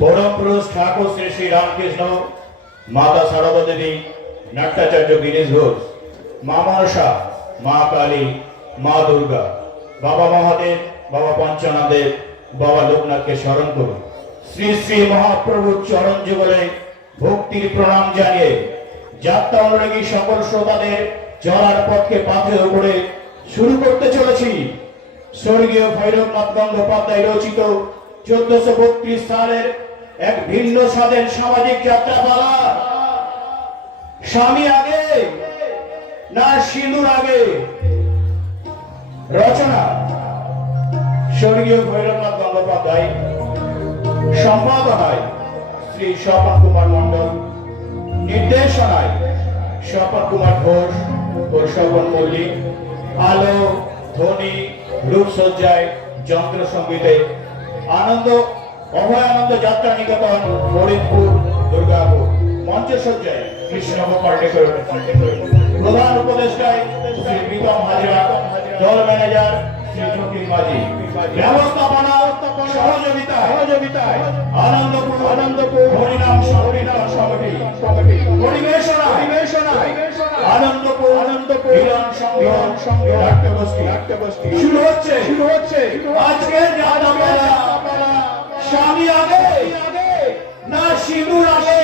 परम पुरुष ठाकुर श्री श्री रामकृष्ण, माता शारदा देवी, नाट्याचार्य गिरीश घोष, माँ मनसा, माँ काली, माँ दुर्गा, बाबा महादेव, बाबा पंचनादेव, बाबा लोकनाथ के स्मरण करो। श्री श्री महाप्रभु चरण जुगले भक्तिर प्रणाम जानिए যাত্রা অনুরাগী সকল শ্রোতাদের চলার পথকে পাথের উপরে শুরু করতে চলেছি। স্বর্গীয় ভৈরবনাথ গঙ্গোপাধ্যায় রচিত 1432 সালের এক ভিন্ন স্বাদের সামাজিক যাত্রাপালা। স্বামী আগে না সিঁদুর আগে? রচনা স্বর্গীয় ভৈরবনাথ গঙ্গোপাধ্যায়, সম্পাদনায় শ্রী স্বপন কুমার মন্ডল, निर्देशनाय স্বপন কুমার ঘোষ ও স্বপন মল্লিক, আলো ধ্বনি রূপসজ্জায় যন্ত্র সঙ্গীতে আনন্দ অভয়ানন্দ যাত্রা নিকেতন ফরিদপুর দুর্গাপুর, মঞ্চসজ্জায় কৃষ্ণ পার্টিকর, প্রধান উপদেষ্টায় শ্রী প্রীতম হাজরা, দল ম্যানেজার শ্রী জ্যোতি মাঝি, ব্যবস্থাপনা সহযোগিতায় আনন্দপুর হরিনাম সমিতি, পরিবেশনা আনন্দপুর মিলন সংঘ নাট্যগোষ্ঠী। শুরু হচ্ছে আজকের যাত্রাপালা। স্বামী আগে না সিঁদুর আগে?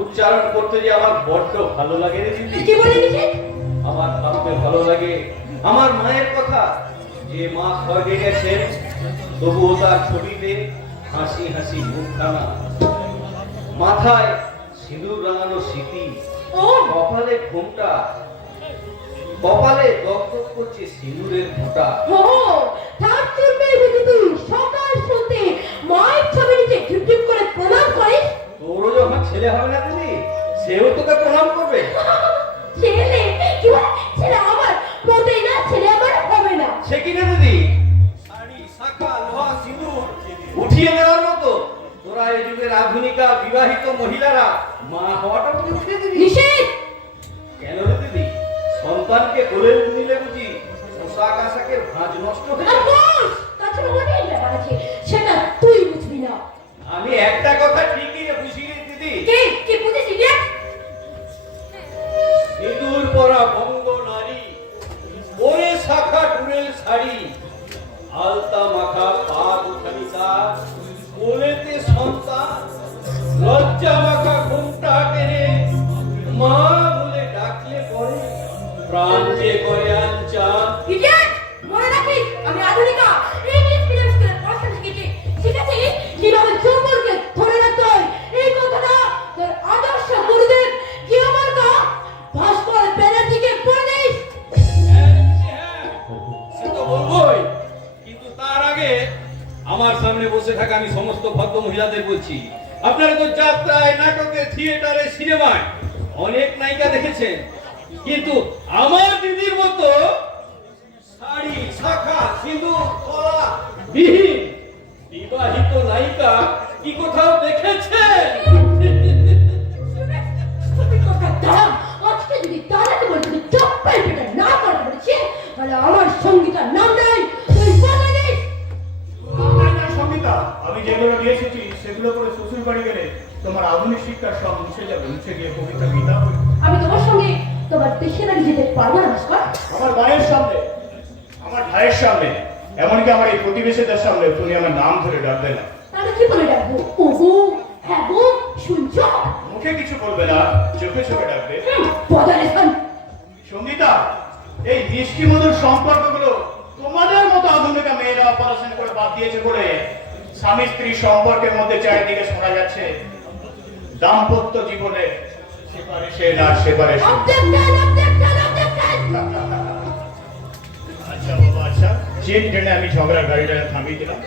উচ্চারণ করতে যে আমার বড্ড ভালো লাগে রে দিদি। কি বলিস? আমার ভাবতে ভালো লাগে আমার মায়ের কথা, যে মা স্বর্গে গেছেন তবুও তার ছবিতে হাসি হাসি মুখখানা, মাথায় সিঁদুর রাঙানো স্মৃতি, কপালে ঘোমটা, কপালে দপদপ করছে সিঁদুরের ফোঁটা। সকাল সন্ধ্যে মায়ের ছবি নিচে ঢিপ করে প্রণাম করিস। তোরও যখন ছেলে হবে না দিদি, সেও তোকে প্রণাম করবে। ছেলে কি ছেলে আমার মোটেই না, ছেলে আমার হবে না। সে কি না দিদি, শাড়ি শাখা লোহা সিঁদুর উঠিয়ে নেওয়ার মতো তোরা এই যুগের আধুনিকা বিবাহিত মহিলারা মা হওয়াটা বুঝি উঠিয়ে দিবি? নিষেধ কেন রে দিদি, সন্তানকে কোলে নিলে বুঝি পোশাক আশাকের ভাঁজ নষ্ট হয়ে যাবে? সেটা তুই বুঝবি না। আমি একটা কথা ঠিকই বুঝি রে দিদি। কি বুঝেছিস রে? সিঁদুর পরা বঙ্গ নারী, পরে শাখা টুরেল শাড়ি, আলতা মাখা পা দুখানি তার, কোলেতে সন্তান, লজ্জা মাখা ঘোমটা টেনে মা বলে ডাকলে পরে প্রাণ যে করে আনচান। মনে রাখিস আমি আধুনিকা ইংলিশ মিডিয়াম স্কুলে পড়াশোনা শিখেছি। শিখেছি কিভাবে যৌবনকে ধরে রাখতে হয়। এই কথাটা তোর আদর্শ গুরুদেব কি আমার কা ভাস্কর ব্যানার্জিকে পড়ে দিস। সে তো বলবোই, কিন্তু তার আগে আমার সামনে বসে থাকা আমি সমস্ত ভদ্র মহিলাদের বলছি, আপনারা তো যাত্রায়, নাটকে, থিয়েটারে, সিনেমায় অনেক নায়িকা দেখেছেন, কিন্তু আমার দিদির মতো শাড়ি শাখা সিঁদুর কলা বিহীন বিবাহিত নায়িকা কি কোথাও দেখেছেন? আজকে যদি তারাতে বলছি চপ্পল পেটা না করতে বলেছি, তাহলে আমার সঙ্গীতার নাম নেই। তুই বলে দিস আধুনিক শিক্ষার সব মুছে যাবে, মুছে গিয়ে পবিত্র গীতা। আমি তোমার সঙ্গে তোমার দেশে বাড়ি যেতে পারবো না ভাস্কর। আমার মায়ের সামনে, আমার ভাইয়ের সামনে, এমনকি আমার এই প্রতিবেশীদের সামনে তুমি আমার নাম ধরে ডাকবে না। তাহলে কি বলে ডাকবো? ওগো, হ্যাঁ গো, শুনছো? মুখে কিছু বলবে না, চোখে চোখে ডাকবে। পদারেশন। সঙ্গীতা, এই মিষ্টি মধুর সম্পর্কগুলো তোমাদের মতো আধুনিকা মেয়েরা অপারেশন করে বাদ দিয়েছে বলে স্বামী স্ত্রী সম্পর্কের মধ্যে চারিদিকে শোনা যাচ্ছে দাম্পত্য জীবনে সেপারেশন আর সেপারেশন। Objection, objection, objection. আচ্ছা বাবা, আচ্ছা, চেন টেনে আমি ঝগড়ার গাড়িটা থামিয়ে দিলাম।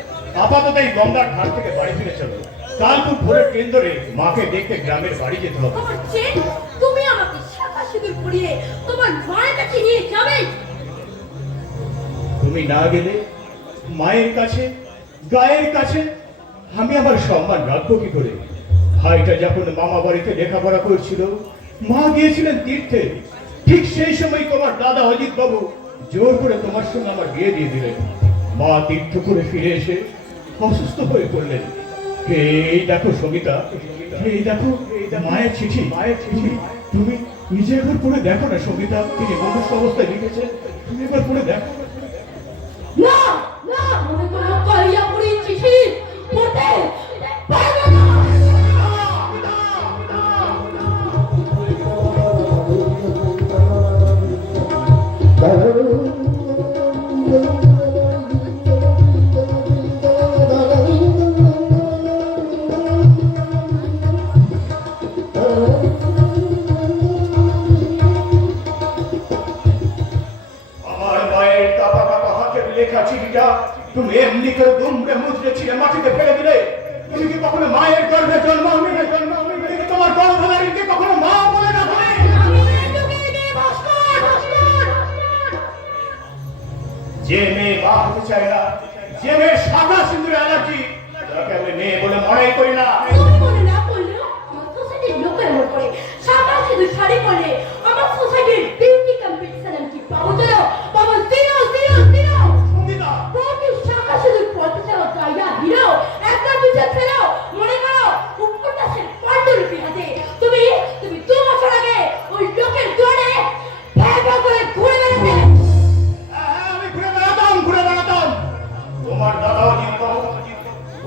আপাতত এই গঙ্গার ঘাট থেকে বাড়ি ফিরে চলো। কাল খুব ভোরের ট্রেন ধরে মাকে দেখতে গ্রামের বাড়ি যেতে হবে। আমার চেন, তুমি আমাকে শাখা সিঁদুর পরিয়ে তোমার মায়ের কাছে নিয়ে যাবে। তুমি না গেলে মায়ের কাছে, গায়ের কাছে আমি আমার সম্মান রাখবো কি করে? ভাইটা যখন মামা বাড়িতে লেখাপড়া করছিল, মা গিয়েছিলেন তীর্থে, ঠিক সেই সময় তোমার দাদা অজিত বাবু জোর করে তোমার সঙ্গে আমার বিয়ে দিয়ে দিলেন। মা তীর্থ করে ফিরে এসে অসুস্থ হয়ে পড়লেন। এই দেখো সঙ্গীতা, এই দেখো মায়ের চিঠি, মায়ের চিঠি। তুমি নিজে একবার পড়ে দেখো না সঙ্গীতা, তিনি মনুষ্য অবস্থায় লিখেছেন, তুমি একবার পড়ে দেখো। না, না, আমি কোনো কালিয়া পুরি চিঠি পড়তে পারবো না। আমার মায়ের কাপা কাপা হাতের লেখা চিঠিটা তুমি এমনি করে দুমড়ে মুচড়ে ছিঁড়ে মাটিতে ফেলে দিলে। তুমি কি কখনো মায়ের গর্ভে জন্মাওনি? তুমি কি তোমার গর্ভধারীকে কখনো মা বলে ডাকো? আমি এই যুগে নেই ভাস্কর, ভাস্কর। যে মেয়ে মা হতে চায় না, যে মেয়ের শাখা সিঁদুরে অ্যালার্জি, তাকে আমি মেয়ে বলে মনেই করি না। তুমি মনে না করলেও আমার সোসাইটির লোকের মনে করে শাখা সিঁদুর শাড়ি পরে আমার সোসাইটির বিউটি কম্পিটিশন আমি কি পাবো? চলো পাবো, জিরো জিরো জিরো। সঙ্গীতা, তোমাকে শাখা সিঁদুর পড়তে চাও গাইয়া হিরো একবার বুঝে ফেলো। মনে করো উপন্যাসের পাণ্ডুলিপি হাতে তুমি তুমি 2 বছর আগে ওই লোকের দুয়ারে ভ্যাভা করে ঘুরে বেড়াতে। আমি ঘুরে বেড়াতাম, ঘুরে বেড়াতাম। তোমার দাদা অজিত বাবু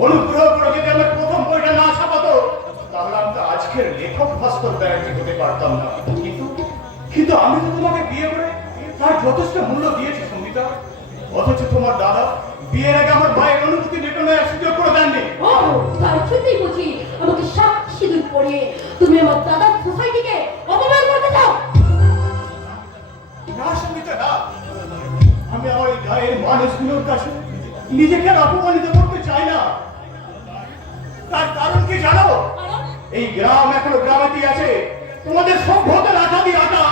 অনুগ্রহ করে যদি আমার প্রথম বইটা না ছাপাতো, তাহলে আমি তো আজকের লেখক ভাস্কর ব্যানার্জি হতে পারতাম না। কিন্তু আমি তো তোমাকে বিয়ে করে তার যথেষ্ট মূল্য দিয়েছি সঙ্গীতা। অথচ তোমার দাদা বিয়ের আগে আমার ভাইয়ের অনুভূতি নির্ণয় সুযোগ করে দেননি। ও তার জন্যই বুঝি আমাকে শাখা সিঁদুর পরিয়ে তুমি আমার দাদার সোসাইটিকে অপমান করতে চাও। না সঙ্গীতা, না, আমি আমার এই গায়ের মানুষগুলোর কাছে নিজেকে আর অপমানিত করতে চাই না। তার কারণ কি জানো? এই গ্রাম এখনো গ্রামেতেই আছে। তোমাদের সভ্যতার আঠা দিয়ে আটা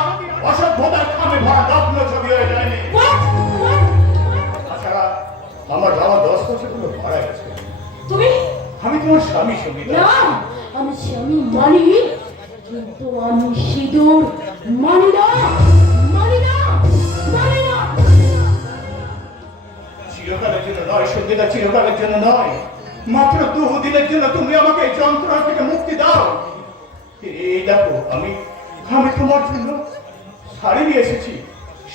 অসভ্যতার খামে ভরা দাপ্ন ছবি হয়ে যায়নি। তাছাড়া আমার বাবা 10 বছর হলো মারা গেছে। তুমি আমি তোমার স্বামী সঙ্গীতা। না, আমি স্বামী মানি, কিন্তু আমি সিঁদুর মানি না, মানি না, মানি না। চিরকালের জন্য নয় সঙ্গীতা, চিরকালের জন্য নয়, মাত্র 2 দিনের জন্য তুমি আমাকে এই যন্ত্রণা থেকে মুক্তি দাও। এই দেখো, আমি তোমার জন্য শাড়ি নিয়ে এসেছি,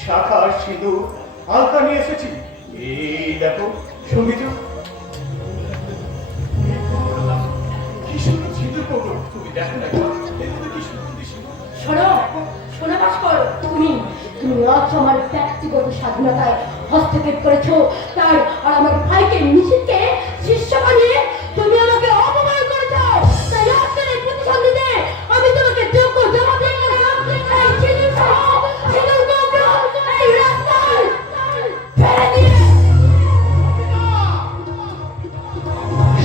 শাখা সিঁদুর আলতা নিয়ে এসেছি। এই দেখো সঙ্গীত, কি সুন্দর সিঁদুর পরবো, তুমি দেখো না কি সুন্দর সিঁদুর। শোনো, শোনো ভাস্কর, তুমি তুমি আজ আমার ব্যক্তিগত স্বাধীনতায় হস্তক্ষেপ করেছো। তার আর আমার ভাইকে নিষিদ্ধকে শিষ্য বানিয়ে তুমি আমাকে অপমান করেছো। তাই আজকের এই প্রতিশোধ নিতে আমি তোমাকে যোগ্য জবাব দিয়ে গেলাম। এই সিঁদুর সহ সিঁদুর গোবর এই রাস্তায় ফেলে দিয়ে।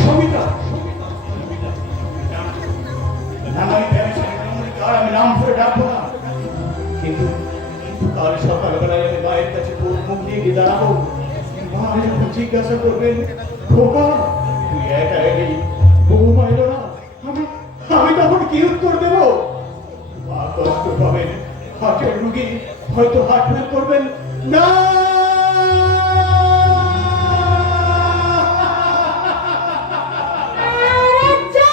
সঙ্গীতা, আমি নাম ধরে ডাকবো না, কিন্তু কাল সকালবেলায় আমি মায়ের কাছে মুখ নিয়ে গিয়ে দাঁড়াবো। মা যখন জিজ্ঞাসা করবেন, খোকা তুই একা এলি, বৌমা এলো না, আমি তখন কি উত্তর দেব? মা কষ্ট পাবেন, হার্টের রুগী, হয়তো হার্ট ফেল করবেন। না, যা,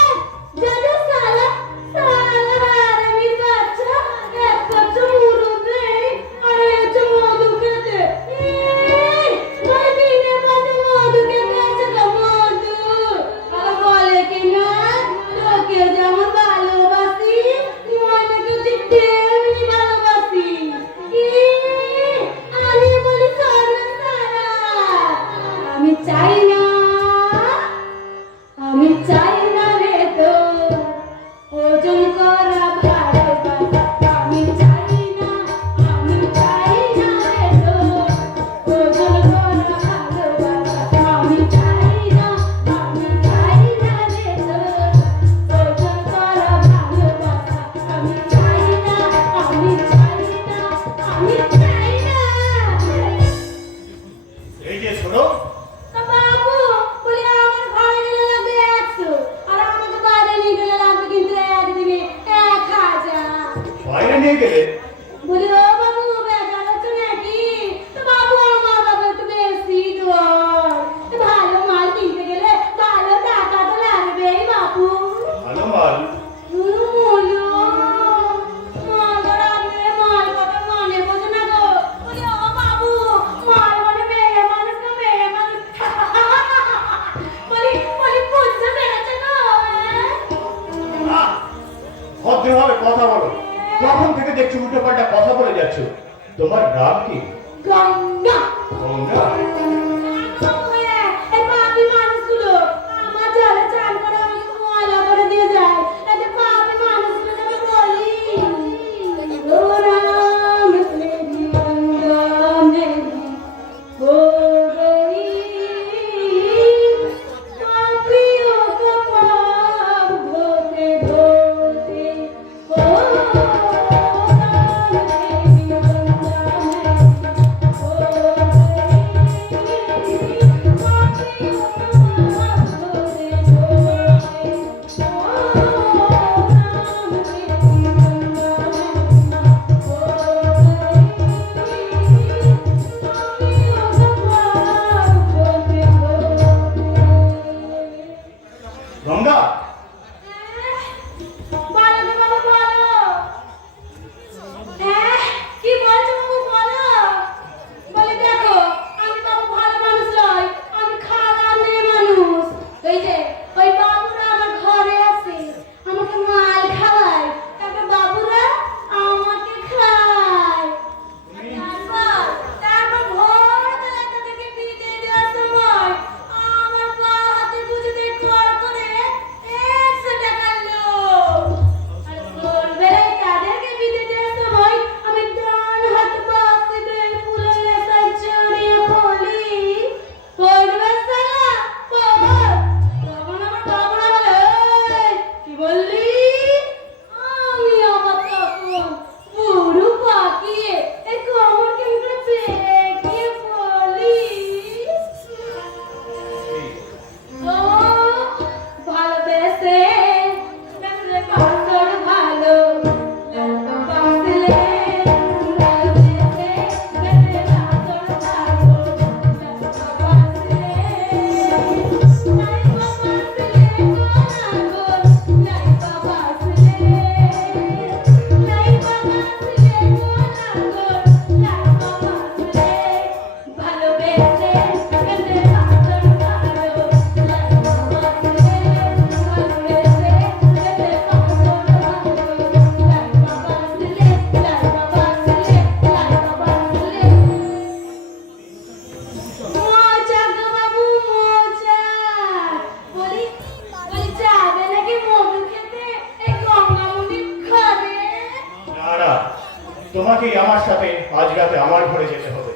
যা, যা, সালা। চাই না, আমি চাই না রে তো ওজন করা ভালোবাসা। আমি চাই না, আমি চাই না রে তো ওজন করা ভালোবাসা। আমি চাই না, আমি চাই না রে তো ওজন করা ভালোবাসা। আমি চাই না, আমি চাই না, আমি চাই না। এই যে শোনো, তা বাবু বলি আমার ঘরে গেলে লাগবে 100 আর আমাকে বাইরে নিয়ে গেলে লাগবে কিন্তু একদিনে 1000। বাইরে নিয়ে গেলে বলি ও বাবু বেজার হচ্ছে নাকি? তো বাবু আমার বাবা একটু বেশি দর, ভালো মাল কিনতে গেলে ভালো টাকা তো লাগবেই বাবু। ভালো মাল? আহ, ভদ্রভাবে কথা বলো। কখন থেকে দেখছি উল্টো পাল্টা কথা বলে যাচ্ছ। তোমার নাম কি? গঙ্গা। গঙ্গা? এই পাপি মানুষগুলো আমার জলে চান করে আমাকে ময়লা করে দিয়ে যায়। এই পাপি মানুষগুলো আমি বলি ও রাম তেরি গঙ্গা মেরি हो गई पापियों का पाप धोते धोते ओ राम तेरी गंगा मेरी हो गई पापियों का पाप धोते धोते ओ राम तेरी गंगा গঙ্গা? কি বলছো বাবু বলো? বলে দেখো আমি তো ভালো মানুষ নয়, আমি খাওয়া মেয়ে মানুষ। এই যে ওই বাবুরা আমার ঘরে আসে, আমাকে মাল খাওয়ায়, তারপর বাবুরা আমাকে খায়। তারপর ভোরবেলাটা থেকে বিদায় দেওয়ার সময় আমার পা হাতে গুঁজে কর করে 100 টাকা লোক। আর ভোরবেলায় তাদেরকে বিদায় দেওয়ার সময় আমি ডান হাতে বাঁশি দিয়ে ফুলের নেশায় জড়িয়ে পড়ি। পড়বে শালা, পড়। তখন আমার বাবুরা বলে, "এই, কি বললি?" আমি আবার তখন পুরো পাকিয়ে এই কোমর কেমন বেঁকে বলি, ও ভালোবেসে বেসে পাথর ভালো বাসলে, ভালোবেসে বেসে পাথর ভালো বাসলে, নাই বাসলে কোনাগর, নাই বাসলে, নাই বাসলে কোনাগর, নাই বাসলে, ভালোবেসে বেসে পাথর ভালো না না, তোমাকে আমার সাথে আজ রাতে আমার ঘরে যেতে হবে।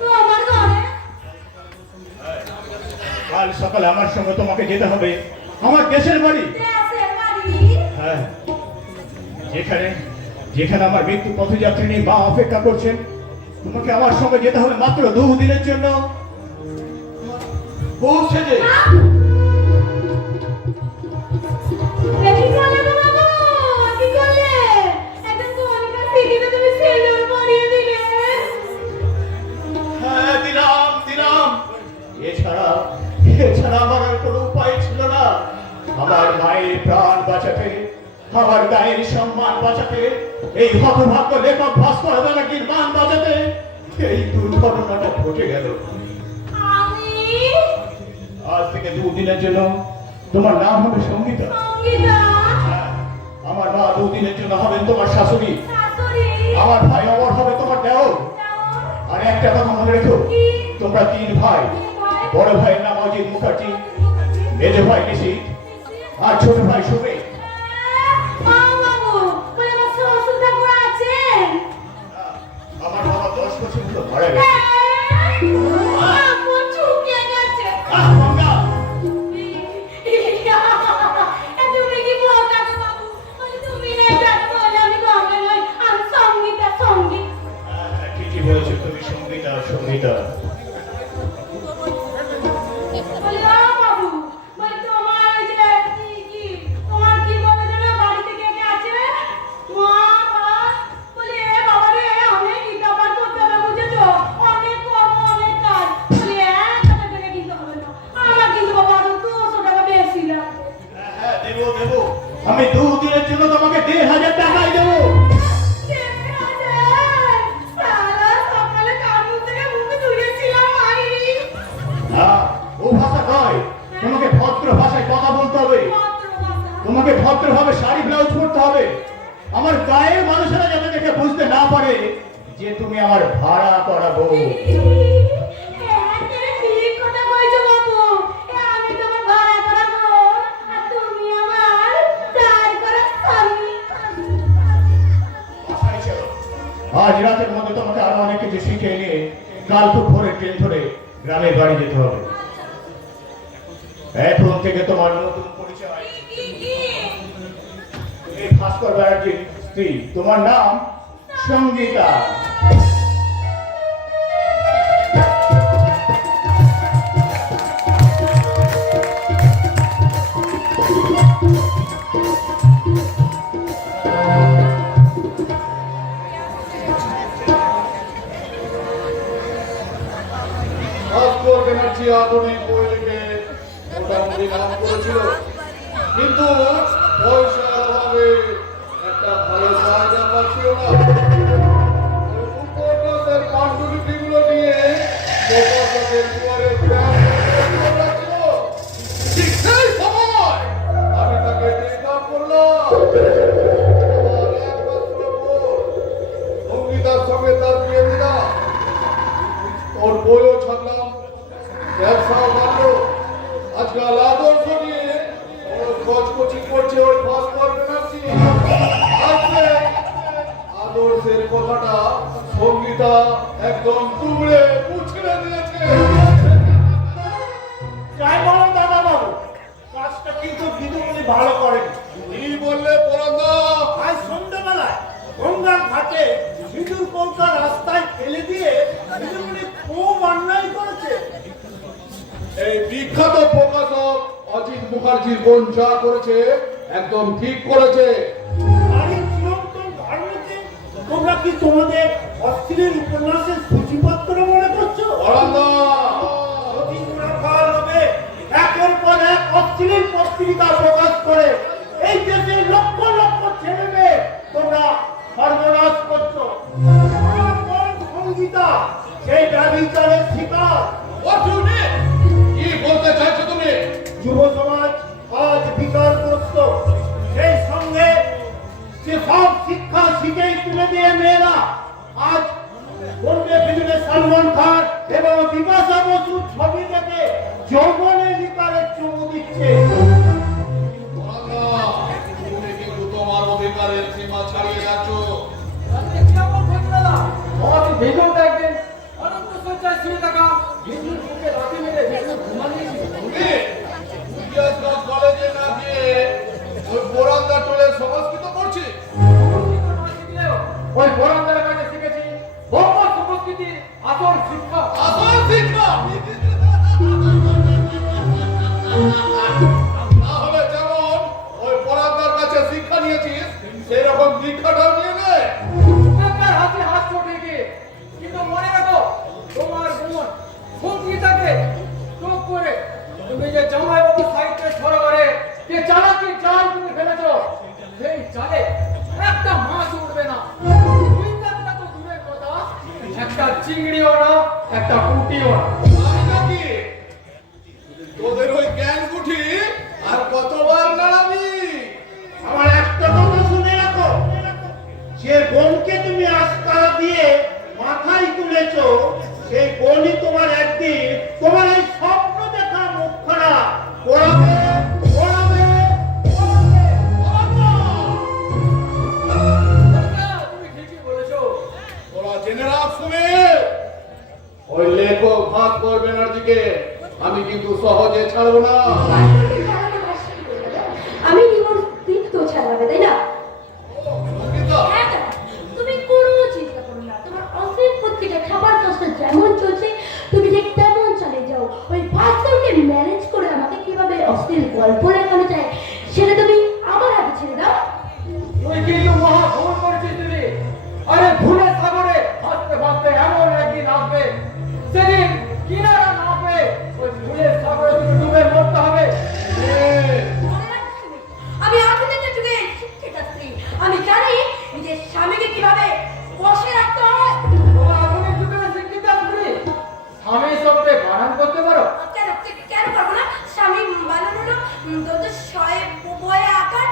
কাল সকালে আমার সঙ্গে তোমাকে যেতে হবে আমার দেশের বাড়ি। হ্যাঁ, যেখানে যেখানে আমার মৃত্যু পথযাত্রী মা অপেক্ষা করছেন। তোমাকে আমার সঙ্গে যেতে হবে মাত্র 2 দিনের জন্য। পৌঁছে যে হ্যাঁ, দিলাম দিলাম। এছাড়া এছাড়া আমার আর কোনো উপায় ছিল না। আমার মায়ের প্রাণ বাঁচাতে, আমার গায়ের সম্মান বাঁচাতে, এই হতভাগ্য লেখক ভাস্কর ব্যানার্জির মান বাঁচাতে এই দুর্ঘটনাটা ঘটে গেল। আজ থেকে 2 দিনের জন্য তোমার নাম হবে সঙ্গীতা। হ্যাঁ, আমার মা 2 দিনের জন্য হবেন তোমার শাশুড়ি। আমার ভাই অমর হবে তোমার দেওর। আর একটা কথা মনে রেখো, তোমরা 3 ভাই। বড় ভাইয়ের নাম অজিত মুখার্জি, মেজ ভাই নিশীথ আর ছোট ভাই সুমিত। বাবু বলে আমার শ্বশুর ঠাকুর আছেন? আমার বাবা 10 বছর হলো মারা গেছে। আম্মু চুকে গেছে। গঙ্গা, তুমি কি বলছো বাবু? তুমি না জানো বলে আমি গঙ্গা নই, আমি সঙ্গীতা, সঙ্গীত। ঠিকই বলেছো তুমি, সঙ্গীতা সঙ্গীতা। বলে বাবু বলে তোমার ওই যে কি তোমার কি বলে না বাড়িতে কে কে আছে? মা বলে বাবা রে আমি গীতা পাঠ করতে হবে বুঝেছো, অনেক কর্ম অনেক কাজ। বলে টাকা টাকা কিন্তু হবে না, আমার কিন্তু বাবা আরো 200 টাকা বেশি লাগবে। হ্যাঁ দেবো দেবো, আমি 2 দিনের জন্য তোমাকে 1,500 টাকাই দেবো। সারা সকালে কামড় থেকে মুখে ধুয়েছিলাম আইরি হ্যাঁ, ও ভাষা নয়, তোমাকে ভদ্র ভাষায় কথা বলতে হবে। মাত্র বাবা। তোমাকে ভদ্রভাবে শাড়ি ব্লাউজ পরতে হবে। আমার গায়ের মানুষেরা যাতে দেখে বুঝতে না পারে যে তুমি আমার ভাড়া করা বউ। ঠিক কথা কইছো বাবু, আমি তোমার ভাড়া করা বউ, আর তুমি আমার দাঁড় করা স্বামী। বাসায় চলো। আজ রাতের মধ্যে তোমাকে আরো অনেক কিছু শিখিয়ে নিয়ে কাল খুব ভোরে ট্রেন ধরে গ্রামের বাড়ি যেতে হবে। এখন থেকে তোমার নতুন পরিচয়, এই ভাস্কর ব্যানার্জির স্ত্রী, তোমার নাম সঙ্গীতা। ভাস্কর ব্যানার্জি আধুনিক বই লিখে মোটামুটি নাম করেছিল, কিন্তু পয়সার অভাবে একটা ভালো জায়গা পাচ্ছিল না। উপন্যাসের পাণ্ডুলিপিগুলো নিয়ে প্রকাশকের দুয়ারে রাখছিল। ঠিক সেই সময় আমি তাকে টেলিগ্রাম করলাম। আমার একমাত্র বোন সঙ্গীতার সঙ্গে তার বিয়ে দিলাম। ওর বইও ছাড়লাম, ব্যবসাও বাড়লো। আজকাল আদর্শ নিয়ে ওর কচকচি করছে ওই ভাস্কর ব্যানার্জি। আজকে আদর্শের কথাটা সঙ্গীতা একদম তুমড়ে মুছড়ে দিয়েছে। যাই বলো দাদা বাবু, কাজটা কিন্তু বিদুমনি ভালো করেন। কি বললে পরান্দা? আজ সন্ধ্যাবেলায় গঙ্গার ঘাটে সিঁদুর কৌটা রাস্তায় ফেলে দিয়ে বিদুমনি খুব অন্যায় করেছে। এই বিখ্যাত প্রকাশক অজিত মুখার্জির বোন যা করেছে একদম ঠিক করেছে। নারী চিরন্তন ধর্মকে তোমরা কি তোমাদের অশ্লীল উপন্যাসের সূচিপত্র মনে করছো? পরান্দা, রতিন্দ্রকাল হবে একের পর এক অশ্লীল পত্রিকা প্রকাশ করে এই দেশের লক্ষ লক্ষ ছেলে মেয়ে তোমরা সর্বনাশ করছো। আমার বোন সঙ্গীতা সেই ব্যভিচারের শিকার। কি বলতে চাইছো তুমি? যুব সমাজ আজ বিকারগ্রস্ত, সেই সঙ্গে যে সব শিক্ষা শিখেই তুলে দিয়ে মেয়েরা আজ বলবে ফিল্মে সালমান খান এবং বিপাশা বসুর ছবি দেখে যৌবনে বিকারের চুমু দিচ্ছে। পরান্দা, তুমি কিন্তু তোমার অধিকারের সীমা ছাড়িয়ে যাচ্ছ। তুমি ইতিহাস কলেজে না গিয়ে ওই পরান্দা টোলে সংস্কৃত পড়ছি। ওই বরান্দার কাছে শিখেছি বঙ্গ সংস্কৃতির আসল শিক্ষা। আসল শিক্ষা না হলে যেমন ওই পরান্দার কাছে শিক্ষা নিয়েছিস সেই রকম দীক্ষাটাও নিয়ে নে। আপনার হাতে হাত চটে গিয়ে, কিন্তু মনে রাখো তোমার বোন সঙ্গীতাকে চোখ করে তুমি যে জামাইবাবু সাহিত্যের সরোবরে যে চালাকি জাল তুমি ফেলেছো, সেই জালে একটা মাছ উঠবে না। চিন্তাটা তো দূরের কথা, একটা চিংড়িও না, একটা পুঁটিও না। আমি নাকি তোদের ওই জ্ঞান গুঠি আর কতবার নাড়াবি? আমার একটা কথা শুনে রাখো, যে বোনকে তুমি আস্কারা দিয়ে মাথায় তুলেছো সেই বোনই তোমার একদিন তোমার এই স্বপ্ন দেখা ওড়াবে, ওড়াবে, ওড়াবে, ওড়াবে। তুমি ঠিকই বলেছো। ওরা জেনে রাখ সুমিত, ওই লেখক ভাগ করবে না দিকে আমি কিন্তু সহজে ছাড়বো না। আমি ডিভোর্স দিন তো ছাড়াবে তাই না? সঙ্গীতা, হ্যাঁ দাদা, তুমি কোনো চিন্তা করো না। তোমার অফিস পত্রিকা খাবার কাজটা যেমন চলছে তুমি ঠিক তেমন চালিয়ে যাও। ওই পাঁচজনকে ম্যানেজ করে আমাকে কিভাবে অশ্লীল গল্প লেখানো যায় সেটা তুমি আমার হাতে ছেড়ে দাও। তুই কিন্তু মহা ভুল করেছিস দিদি। আরে ভুলের সাগরে ভাসতে ভাসতে এমন একদিন আসবে, সেদিন কিনারা না পেয়ে ওই ভুলের সাগরে তুমি ডুবে মরতে হবে। মনে রাখিস তুমি, আমি আধুনিক যুগে শিক্ষিত স্ত্রী। আমি জানি নিজের স্বামীকে কিভাবে বসে রাখতে হয়। তোমার আধুনিক যুগের শিক্ষিত স্ত্রী স্বামী শব্দে বানান করতে পারো? কেন কেন পারবো না? স্বামী বানানো না তো শয়ে বয়ে আকার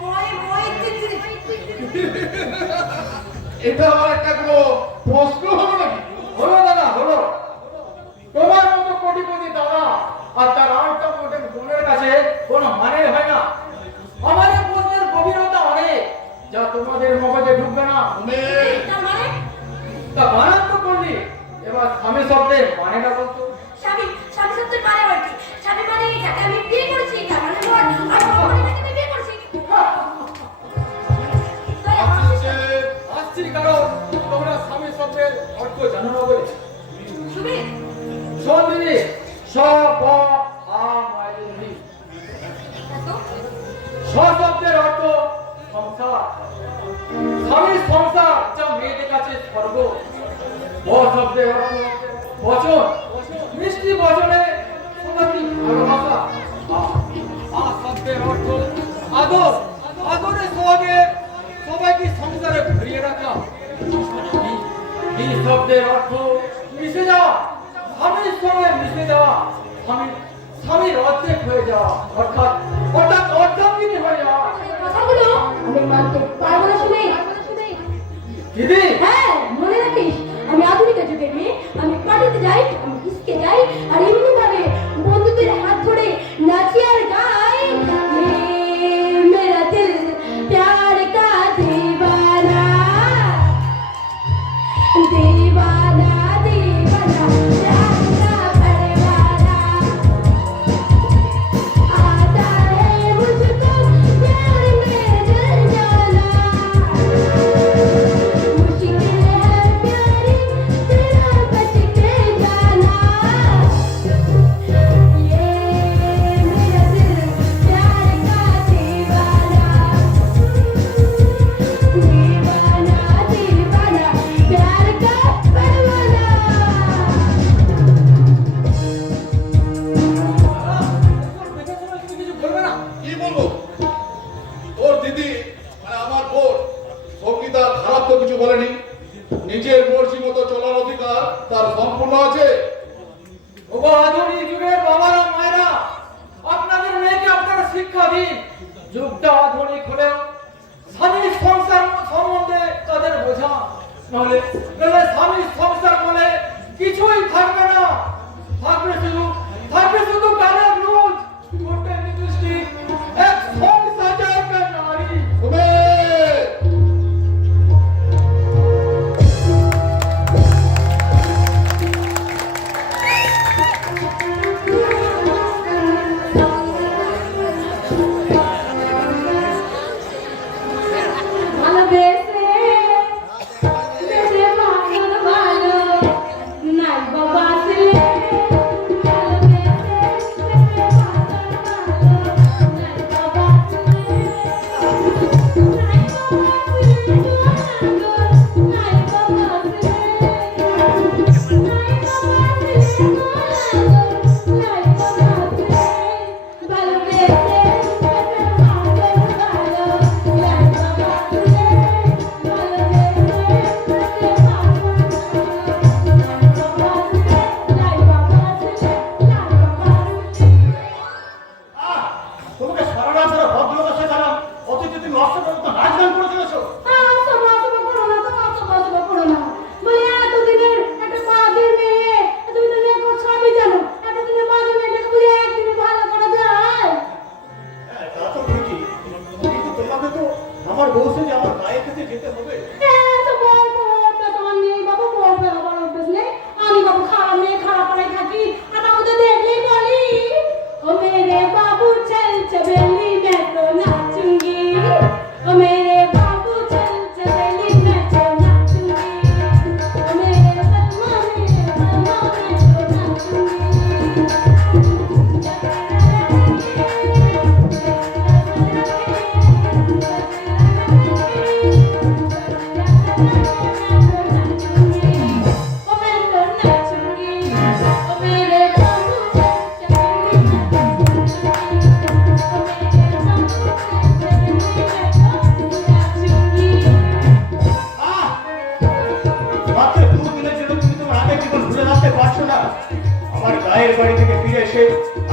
মই মই তিতিরি। এটা আমার একটা কোনো প্রশ্ন হলো নাকি? হলো দাদা, হলো। তোমার মতো কোটিপতি দাদা আর তার আটটা মোটের বোনের কাছে কোনো মানে হয় না। আমাদের প্রশ্নের গভীরতা অনেক, যা তোমাদের মগজে ঢুকবে না। সুমিত, তার মানে তা বানান তো করলি, এবার স্বামী শব্দের মানেটা বলতো। স্বামী স্বামী শব্দের মানে আবার কি? স্বামী মানে যাকে আমি বিয়ে করেছি তার মানে বল, আর মানে যাকে আমি বিয়ে করেছি। তাই আমার আসছে। আসছি কারণ তোমরা স্বামী শব্দের অর্থ জানো না বলে। সুমিত, শোন দিদি, স ব আ মাইলি। এত স শব্দের অর্থ সংসার। স্বামীর সংসার যা মেয়েদের কাছে স্বর্গ। ব শব্দের অর্থ বচন, মিষ্টি বচনে সমাধি ভালোবাসা। আ শব্দের অর্থ আদর, আদরে সোহাগে সবাইকে সংসারে ভরিয়ে রাখা। এই শব্দের অর্থ মিশে যাওয়া, স্বামীর সঙ্গে মিশে যাওয়া, স্বামীর অর্ধেক হয়ে যাওয়া, অর্থাৎ অর্ধাঙ্গিনী হয়ে যাওয়া। এই কথাগুলো আমি মানতে পারবো না সুমিত। দিদি, হ্যাঁ, মনে রাখিস আমি আধুনিক যুগের মেয়ে। আমি পার্টিতে যাই, আমি ডিস্কে যাই, আর এমনি ভাবে বন্ধুদের হাত ধরে নাচি আর গাই। ये मेरा दिल प्यार का दीवाना दीवाना दीवाना प्यार का परवाना आता है मुझको प्यार में जल जाना मुश्किल है प्यारी तेरा बच के जाना ये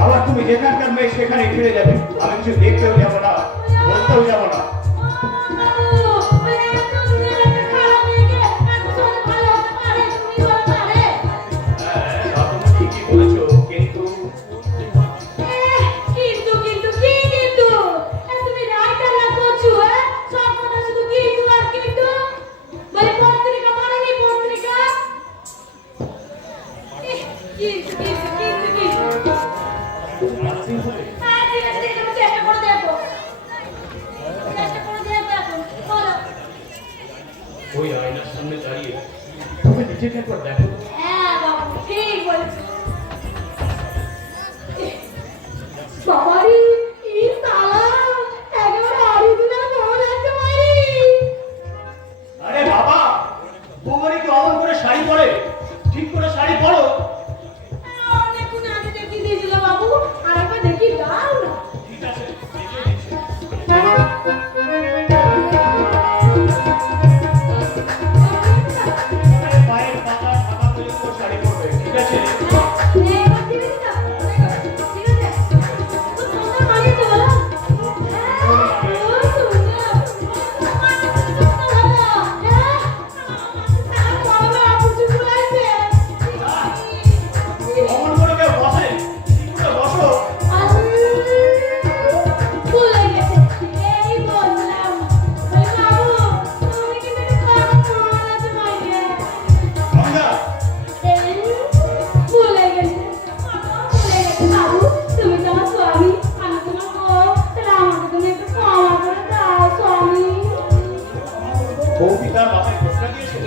আবার তুমি যেখানকার মেয়ে সেখানে ফিরে যাবে। আমি কিছু দেখতেও যাবো না, বলতেও যাবো না। হ্যাঁ, তা তুমি ঠিকই বলেছো, কিন্তু ওই আয়নার সামনে দাঁড়িয়ে তুমি নিজেকে একবার দেখো। বাবারি এই সালা একেবারে অরিজিনাল মনে হচ্ছে মারি। আরে বাবা, বৌমারি কি অমন করে শাড়ি পরে? ঠিক করে শাড়ি পরো। অনেকক্ষণ আগে দেখিয়ে দিয়েছিল বাবু, আর একবার দেখি দাও না। ঠিক আছে, দেখিয়ে দিচ্ছি। আরে পায়ের পাতা ফাঁকা করে তো শাড়ি পরবে, ঠিক আছে? অমন করে কেউ বসে? ঠিক করে বসো। গঙ্গা, বউ কি তার বাবাকে ঘোষণা দিয়েছে?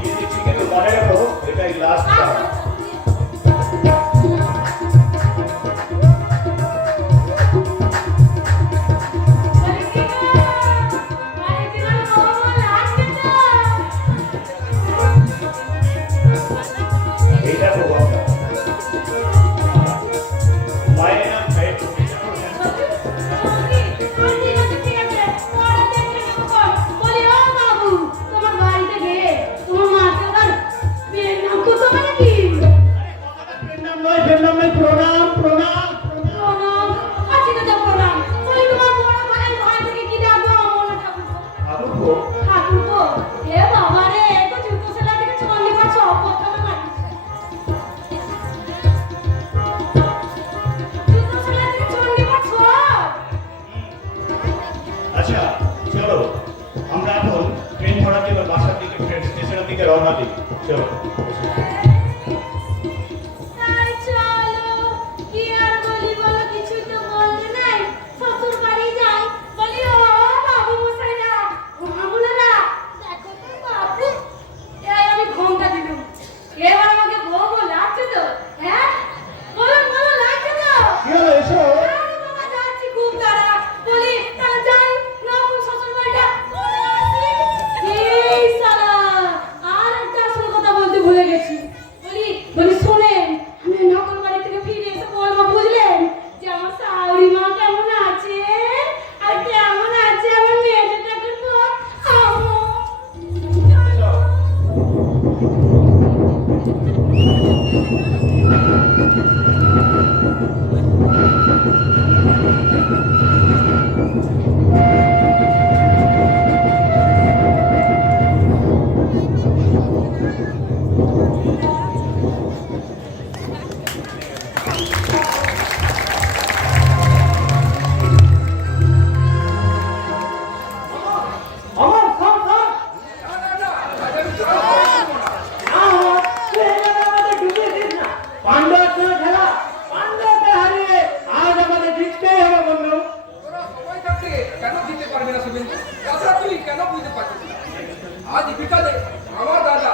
দিয়ে দিচ্ছি, কিন্তু মনে রাখো এটাই লাস্ট বার। এই দেখো গঙ্গা, মায়ের নাম খায় তুমি জানো না? কথাটা ফের নাম নয়, ফের নাম নয়, প্রণাম প্রণাম প্রণাম। ঠাকুরপো, আচ্ছা চলো আমরা এখন ট্রেন ধরাতে এবার বাসার দিকে, ট্রেন স্টেশনের দিকে রওনা দিই। চলো। এবার আমাকে বউ লাগছে তো, হ্যাঁ বলো বলো লাগছে তো। কি হলো, এসো। ভুলে গেছি বলি বলি শোনেন, আমি নকল বাড়ি থেকে ফিরে এসে বলবো বুঝলেন যে আমার শাশুড়ি মা কেমন আছে আর কেমন আছে আমার মেয়েটা করবো। আমার সংসার পাণ্ডবের সঙ্গে খেলা, পাণ্ডবকে হারিয়ে আজ আমাদের জিততেই হবে বন্ধু। তোরা সবাই থাকতে কেন দিতে পারবে না শুভেন্দু? তাছাড়া তুই কেন বুঝতে পারছিস না? আজ বিকালে আমার দাদা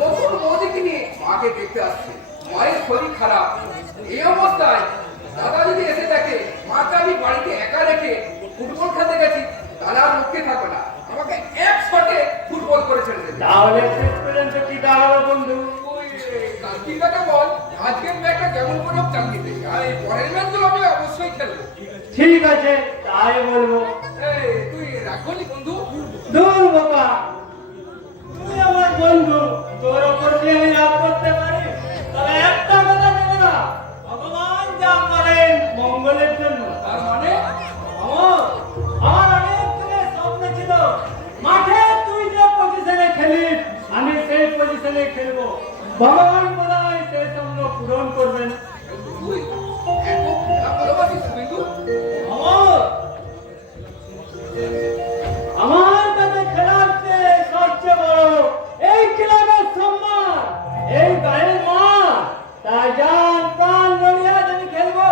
নতুন বৌদিকে নিয়ে মাকে দেখতে আসছে। মায়ের শরীর খারাপ, এই অবস্থায় দাদা যদি এসে দেখে মাকে আমি বাড়িতে একা রেখে ফুটবল খেলতে গেছি, তাহলে আর রক্ষে থাকবে না, আমাকে এক শটে ফুটবল করে ছেড়ে দেবে। তাহলে শেষ পর্যন্ত কি দাঁড়াবে বন্ধু? ওই কালকিটাকে বল আজকের ম্যাচটা কেমন করে হোক চালিয়ে দেবে, আর এই পরের ম্যাচগুলো আমি অবশ্যই খেলবো। ঠিক আছে, তাই বলবো। এই তুই রাখলি বন্ধু? দূর বাবা, ছেলে খেলবো, ভগবান বোধহয় সে স্বপ্ন পূরণ করবেন। তুই এত খেলা ভালোবাসিস বিন্দু? আমার কাছে খেলার চেয়ে সবচেয়ে বড় এই ক্লাবের সম্মান, এই গায়ের মান। তাই যান প্রাণ লড়িয়া যদি খেলবো,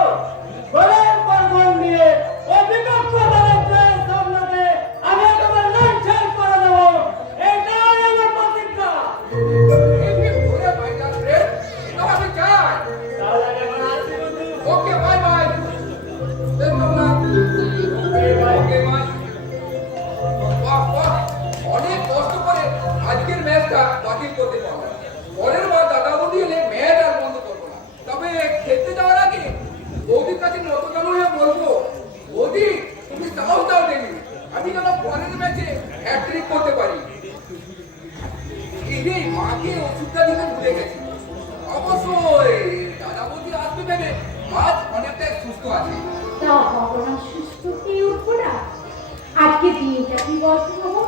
গোলের পর গোল দিয়ে ওই বিপক্ষ দলের জয়ের সামনে আমি একেবারে লাঞ্ছন করে দেবো। এটাই আমার প্রতিজ্ঞা। এমনি ঘুরে বাই যাস রে, এটা আমি চাই। তাহলে এখন আসি বন্ধু। Okay bye bye. দেখলাম না ওকে বাই। বাহ বাহ, অনেক কষ্ট করে আজকের ম্যাচটা বাতিল করতে পারলাম। পরের বার দাদা বৌদি এলে ম্যাচ আর বন্ধ করবো না। তবে খেলতে যাওয়ার আগে বৌদির কাছে নতজান হয়ে বলবো, বৌদি তুমি সাহস দাও দেখি, আমি যেন পরের ম্যাচে হ্যাট্রিক করতে পারি। এই রে, মাকে ওষুধটা দিতে ভুলে গেছি। অবশ্যই দাদা বৌদি আসবে ভেবে আজ অনেকটাই সুস্থ আছে। তা ভগবান সুস্থ হয়ে উঠবো না? আজকে দিনটা কি বলতে হবো?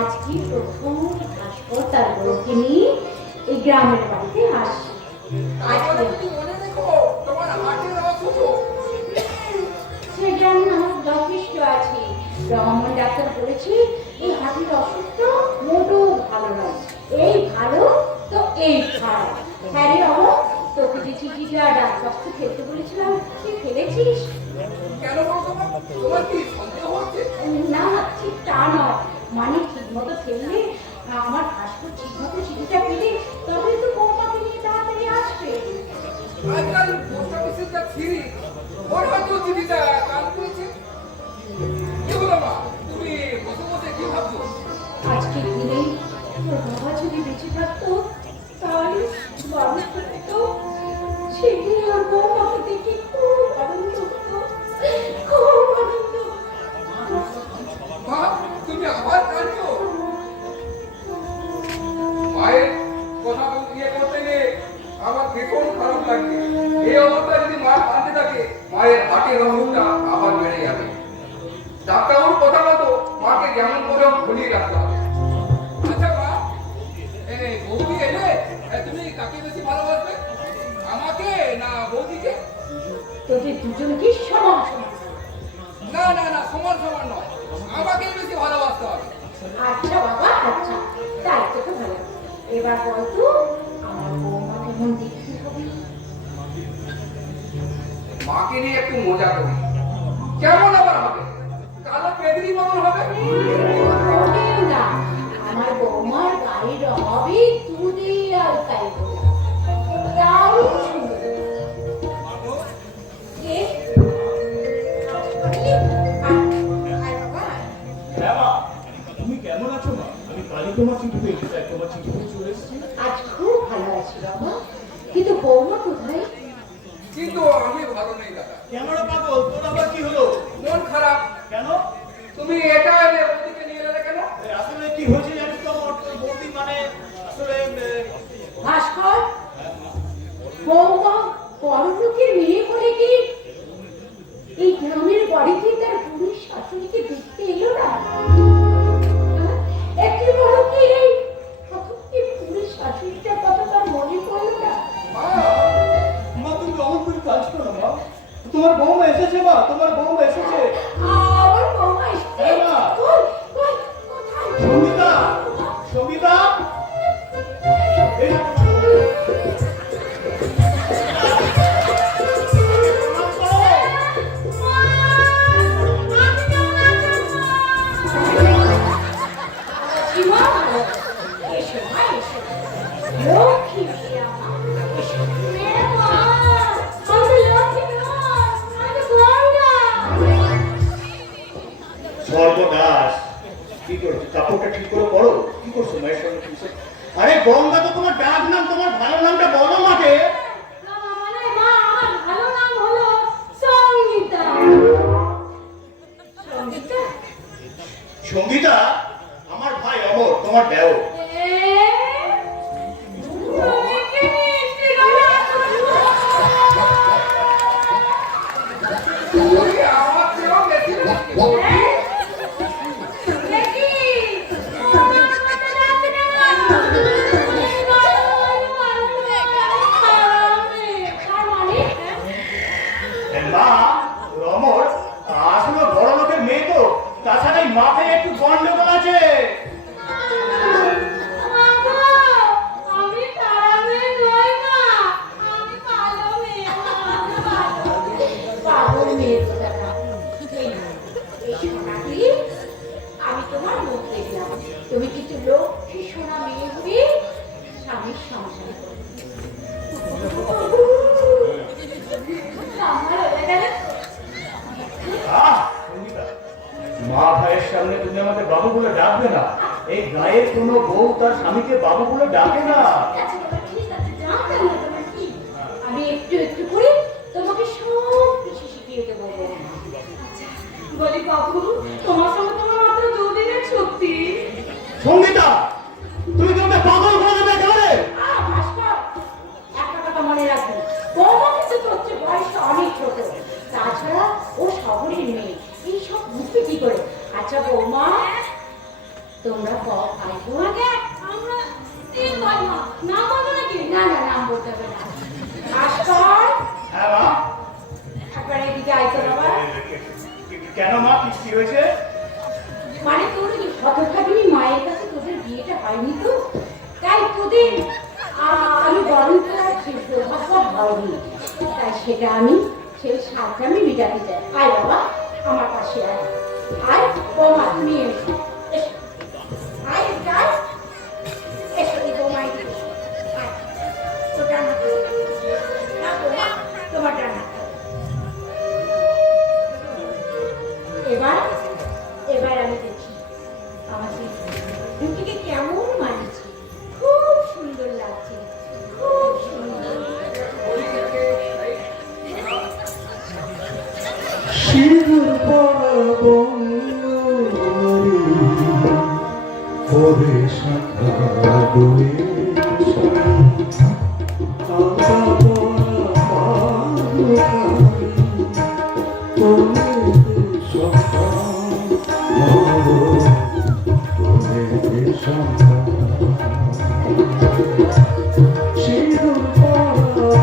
আজকে প্রথম ভাস্কর তার বউকে নিয়ে এই গ্রামের বাড়িতে আসে। তাই বলে তুমি মনে রেখো তোমার হার্টের অসুখ। সে জ্ঞান আমার যথেষ্ট আছে। রহমান ডাক্তার বলেছে এই হাতির অসুখটা মোটেও ভালো নয়। এই ভালো তো এই খারাপ। হ্যাঁ রে অমর, তোকে যে চিঠিটা ডাক্তার খেলতে বলেছিলাম তুই খেলেছিস? কেন বলতো মা? তোমার কি সন্দেহ হচ্ছে? না, ঠিক তা নয়। মানে ঠিক মতো খেললে আমার ভাস্কর ঠিক মতো চিঠিটা পেলে তবে তো বৌমাকে নিয়ে তাড়াতাড়ি আসবে। আজকাল পোস্ট অফিসের যা ছিরি, ওর হয়তো চিঠিটা কাল করেছে। কি হলো মা, তুমি বসে বসে কি ভাবছো? আজকে দিনেই তোর বাবা যদি বেঁচে থাকতো তাহলে মানুষ করতো। সেদিন ওর বৌমাকে দেখে খুব আনন্দ হতো, খুব আনন্দ। মা, তুমি আবার কাঁদছো? মায়ের কথা ইয়ে করতে গিয়ে আমার ভীষণ খারাপ লাগছে। এই অবস্থা যদি মা কাঁদতে থাকে, মায়ের হার্টের অসুখটা আবার বেড়ে যাবে। ডাক্তারবাবুর কথা মতো মাকে যেমন করে ভুলিয়ে রাখতে হবে। আচ্ছা মা, এই বৌদি এলে তুমি কাকে বেশি ভালোবাসবে, আমাকে না বৌদিকে? তোদের দুজনকে সমান সমান। না না না, সমান সমান নয়, আমাকে বেশি ভালোবাসতে হবে। আচ্ছা বাবা, আচ্ছা, তাই তো ভালো। এবার বলতো আমার বৌমা কেমন দেখতে হবে? মাকে নিয়ে একটু মজা করি। কেমন আবার হবে? কালো পেদরি মতন হবে? মোটেও না, আমার বৌমার গায়ের হবে দুধে আর তাই দারুণ সুন্দর। কে? আয় বাবা। হ্যাঁ মা, তুমি কেমন আছো মা? আমি কালই তোমার চিঠি পেয়েছি, তাই তোমার চিঠি পেয়ে চলে এসেছি। আজ খুব ভালো আছি বাবা, কিন্তু বৌমা কোথায়? কিন্তু আমি ভালো নেই দাদা, কেন রে পাগল, তোর আবার কি হলো? মন খারাপ। কেন? তুমি এটা এলে ওদিকে নিয়ে এলে কেন? আসলে কি হয়েছে জানিস তো, আমার তোর বৌদি মানে আসলে ভাস্কর, বৌমা বড় লোকের মেয়ে বলে কি এই গ্রামের বাড়িতে তার বুড়ি শাশুড়িকে দেখতে এলো না? একটি বড় কি এই প্রথম কি বুড়ি শাশুড়িটার কথা তার মনে পড়লো না? মা, মা তুমি অমন করে কাজ করো মা। তোমার বৌমা এসেছে মা, তোমার বৌমা এসেছে। আমার বৌমা এসেছে? হ্যাঁ, মা। কই, কই, কোথায়? সঙ্গীতা, সঙ্গীতা, এই না, জীবন ভালো। এসো মা, এসো। লক্ষ্মী মেয়ে আমার, এসো। মেয়ে মা, আমি লক্ষ্মী নয়, আমি গয়না। সর্বনাশ, কি করছো? কাপড়টা ঠিক করে পরো। কি করছো মায়ের সঙ্গে? কি করছো? আরে গঙ্গা তো তোমার ডাক নাম, তোমার ভালো নামটা বলো মাকে। না মানে মা, আমার ভালো নাম হলো সঙ্গীতা। সঙ্গীতা? সঙ্গীতা আমার ভাই অমর, তোমার দেও। তুমি কি মিষ্টি কথা বলছো? তুমি আমার চেয়েও বেশি লাগছে। দেখি, তোমার কথা যাচ্ছে না। কোনো বউ তার স্বামীকে বাবু বলে ডাকে না। ঠিক আছে বাবা, ঠিক আছে, যা জানো তোমার কি। আমি একটু একটু করে তোমাকে সব কিছু শিখিয়ে দেবো। আচ্ছা, বলি বাবু, তোমার সঙ্গে তোমার মাত্র 2 দিনের ছুটি। সঙ্গীতা, তুমি কি আমাকে পাগল করে দেবে একেবারে? ভাস্কর, একটা কথা মনে রাখবি, বৌমা কিন্তু তোর চেয়ে বয়সটা অনেক ছোট। তাছাড়া ও শহরের মেয়ে, এইসব বুঝবে কি করে? আচ্ছা বৌমা, তোমরা আইবো আগে, আমরা তিন ভাই মা, নাম বলবো নাকি? না না, নাম বলতে হবে না। ভাস্কর, হ্যাঁ মা। একবার এদিকে আইতো বাবা। কেন মা, কি হয়েছে? মানে তোর এই হতভাগিনী মায়ের কাছে তোদের বিয়েটা হয়নি তো, তাই তোদের আমি গরম করার সব হয়নি, তাই সেটা আমি সেই স্বাদটা আমি মিটাতে চাই। আয় বাবা, আমার পাশে আয়। আয় বৌমা, তুমি এসো, এসো, আয় যাই, এসো এই বৌমাই দিকে। আয়, তো ডানা খাও। না বৌমা, তোমার ডানা খাও। এবার আমি দেখি আমাকে রুটিকে কেমন মানিয়েছে। খুব সুন্দর লাগছে, খুব সুন্দর। সিঁদুর পরাবো পরে শাখা ডোলে সিঁদুর পরাবো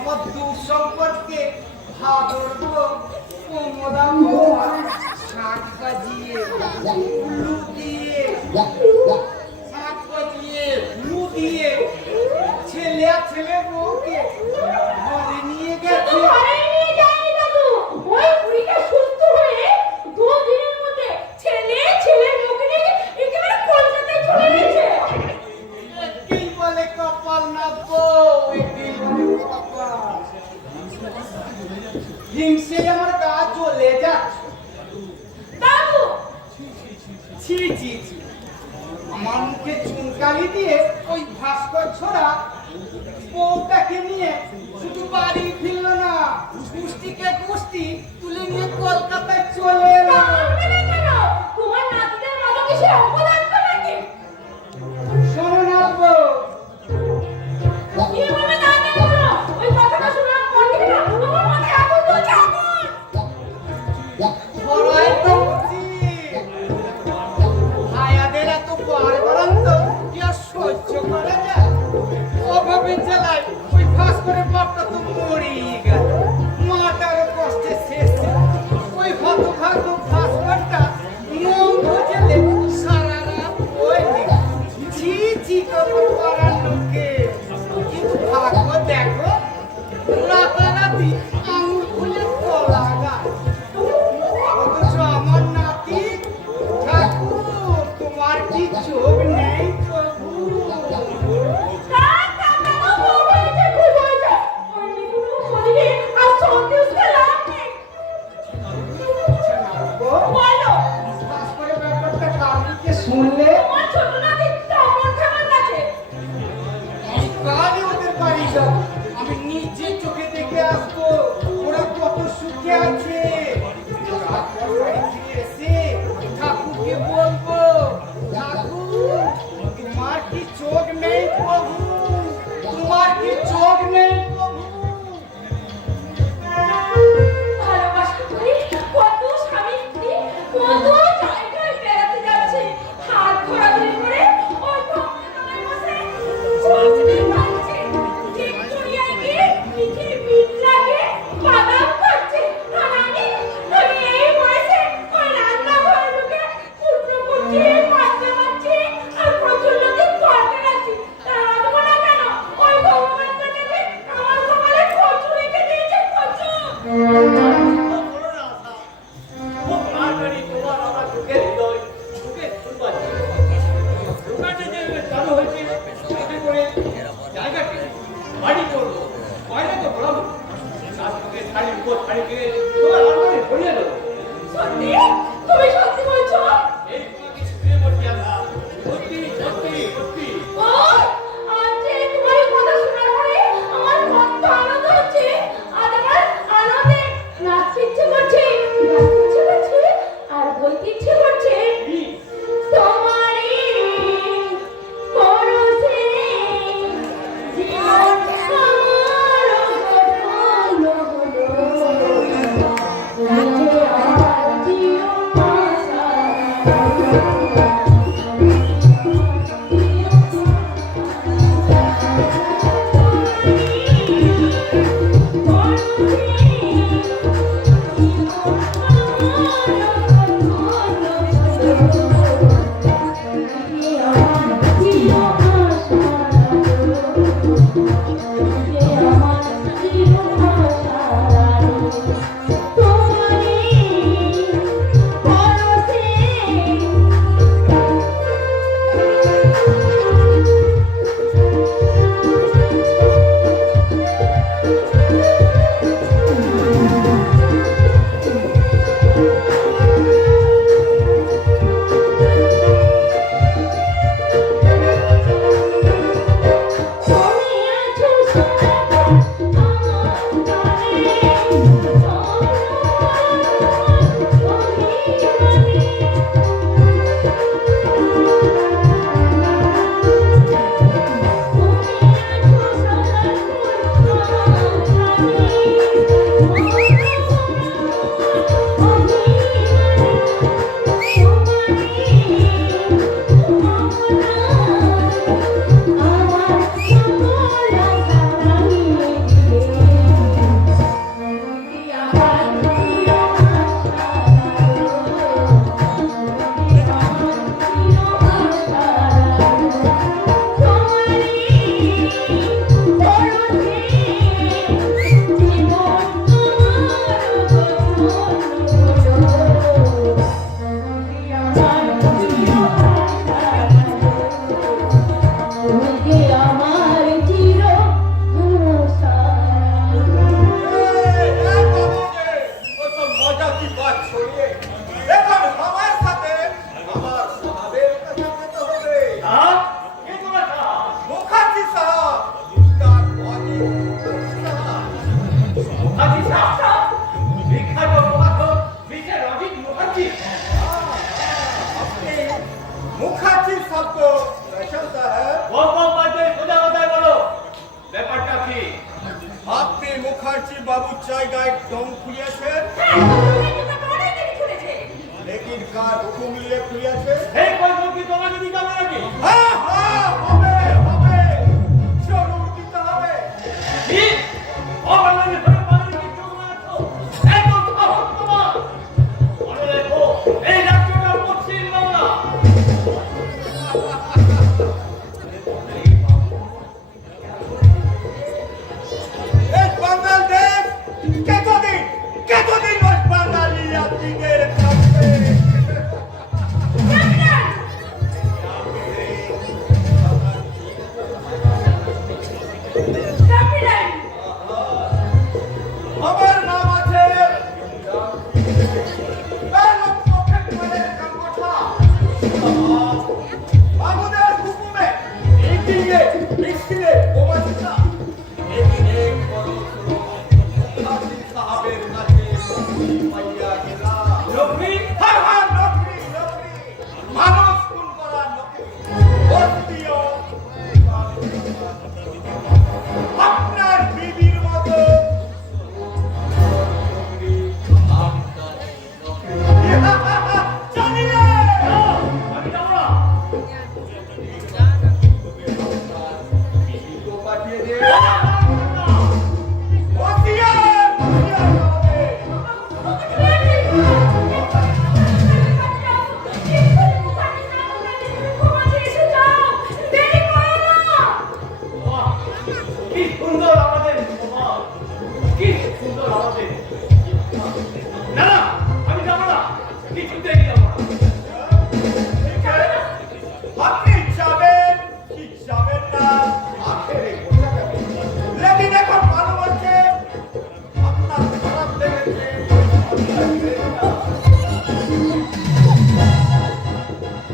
আমার দুঃখ সম্পর্কে ভাদরবো কোমদাম শাক বাজিয়ে উলু দিয়ে শাক বাজিয়ে উলু দিয়ে ছেলে আর ছেলে বউকে ঘরে নিয়ে গেছে। ঘরে নিয়ে যায়নি দাদু, ওই বুড়িটা সুস্থ হয়ে 2 দিনের মধ্যে ছেলের মুখে নিয়ে একেবারে কলকাতায় চলে গেছে। কি বলে কপাল না বউ, কি বলে কপাল। হিংসে আমার গা জ্বলে যাচ্ছে দাদু, ছি ছি ছি। আমার মুখে চুনকালি দিয়ে ওই ভাস্কর ছোড়া বউটাকে নিয়ে শুধু বাড়ি ফিরল না, কুষ্টিকে কুষ্টি তুলে নিয়ে কলকাতায় চলে এলো। কেন তোমার নাতিদের মতো কি সে অপদার্থ নাকি? শোনো না বউ, কি বলবে না না বলো, ওই কথাটা শুনে পন্ডিত না আমার মাথায় আগুন জ্বলছে, আগুন। ধরাই তো উচিত। ভাইয়াদের এত বাড়বাড়ন্ত কি আর সহ্য করা যায়? অভাবে জ্বালায় ওই ভাস্করের বাপটা তো মরেই গেল, মাটারও কষ্টে শেষ ছিল। ওই হতভাগ্য ভাস্করটা মন বুঝলে সারা রাত ওই ছি ছি করে পাড়ার লোকে। কিন্তু ভাগ্য দেখো, রাতারাতি আঙুল খুলে কলা গাছ। অথচ আমার নাতি ঠাকুর, তোমার কি চোখ নেই প্রভু? ভাস্করের ব্যাপারটা কালকে শুনলে কালই ওদের বাড়ি যাবো, আমি নিজে চোখে দেখে আসবো ওরা কত সুখে আছে। তারপর বাড়ি ফিরে এসে ঠাকুরকে বলবো, ঠাকুর তোমার কি চোখ নেই প্রভু, তোমার কি চোখ নেই প্রভু। ভালোবাসা করে কত স্বামী স্ত্রী কত জায়গায় বেড়াতে যাচ্ছে, হাত ধরাধরি করে ওই ভক্তদের বসে চলছে মারছে, ভিক্টোরিয়ায় গিয়ে পিঠে পিঠ লাগে বাদাম খাচ্ছে। আর আমি এই বয়সে ওই রান্না মুখার্জি বাবুর জায়গায় দম খুলিয়েছেন, লেকিন কার হুকুম নিয়ে খুলিয়েছে? হ্যাঁ, হ্যাঁ, হবে, হবে, জরুর দিতে হবে। আমার নাম আছে বাবুদের হুকুমে মিটিংয়ে মিছিলে ওবাসা এদিন এক বড় মুখার্জি সাহেবের কাছে পাইয়া গেলাম। নকরি, হ্যাঁ হ্যাঁ, নকরি, নকরি, মানুষ খুন করার নকরি, বস্তিও আপনার বিবির মতো আপনি যাবেন কি যাবেন না আখেরে বোঝা যাবে, লেকিন এখন মালুম হচ্ছে আপনার খারাপ লেগেছে।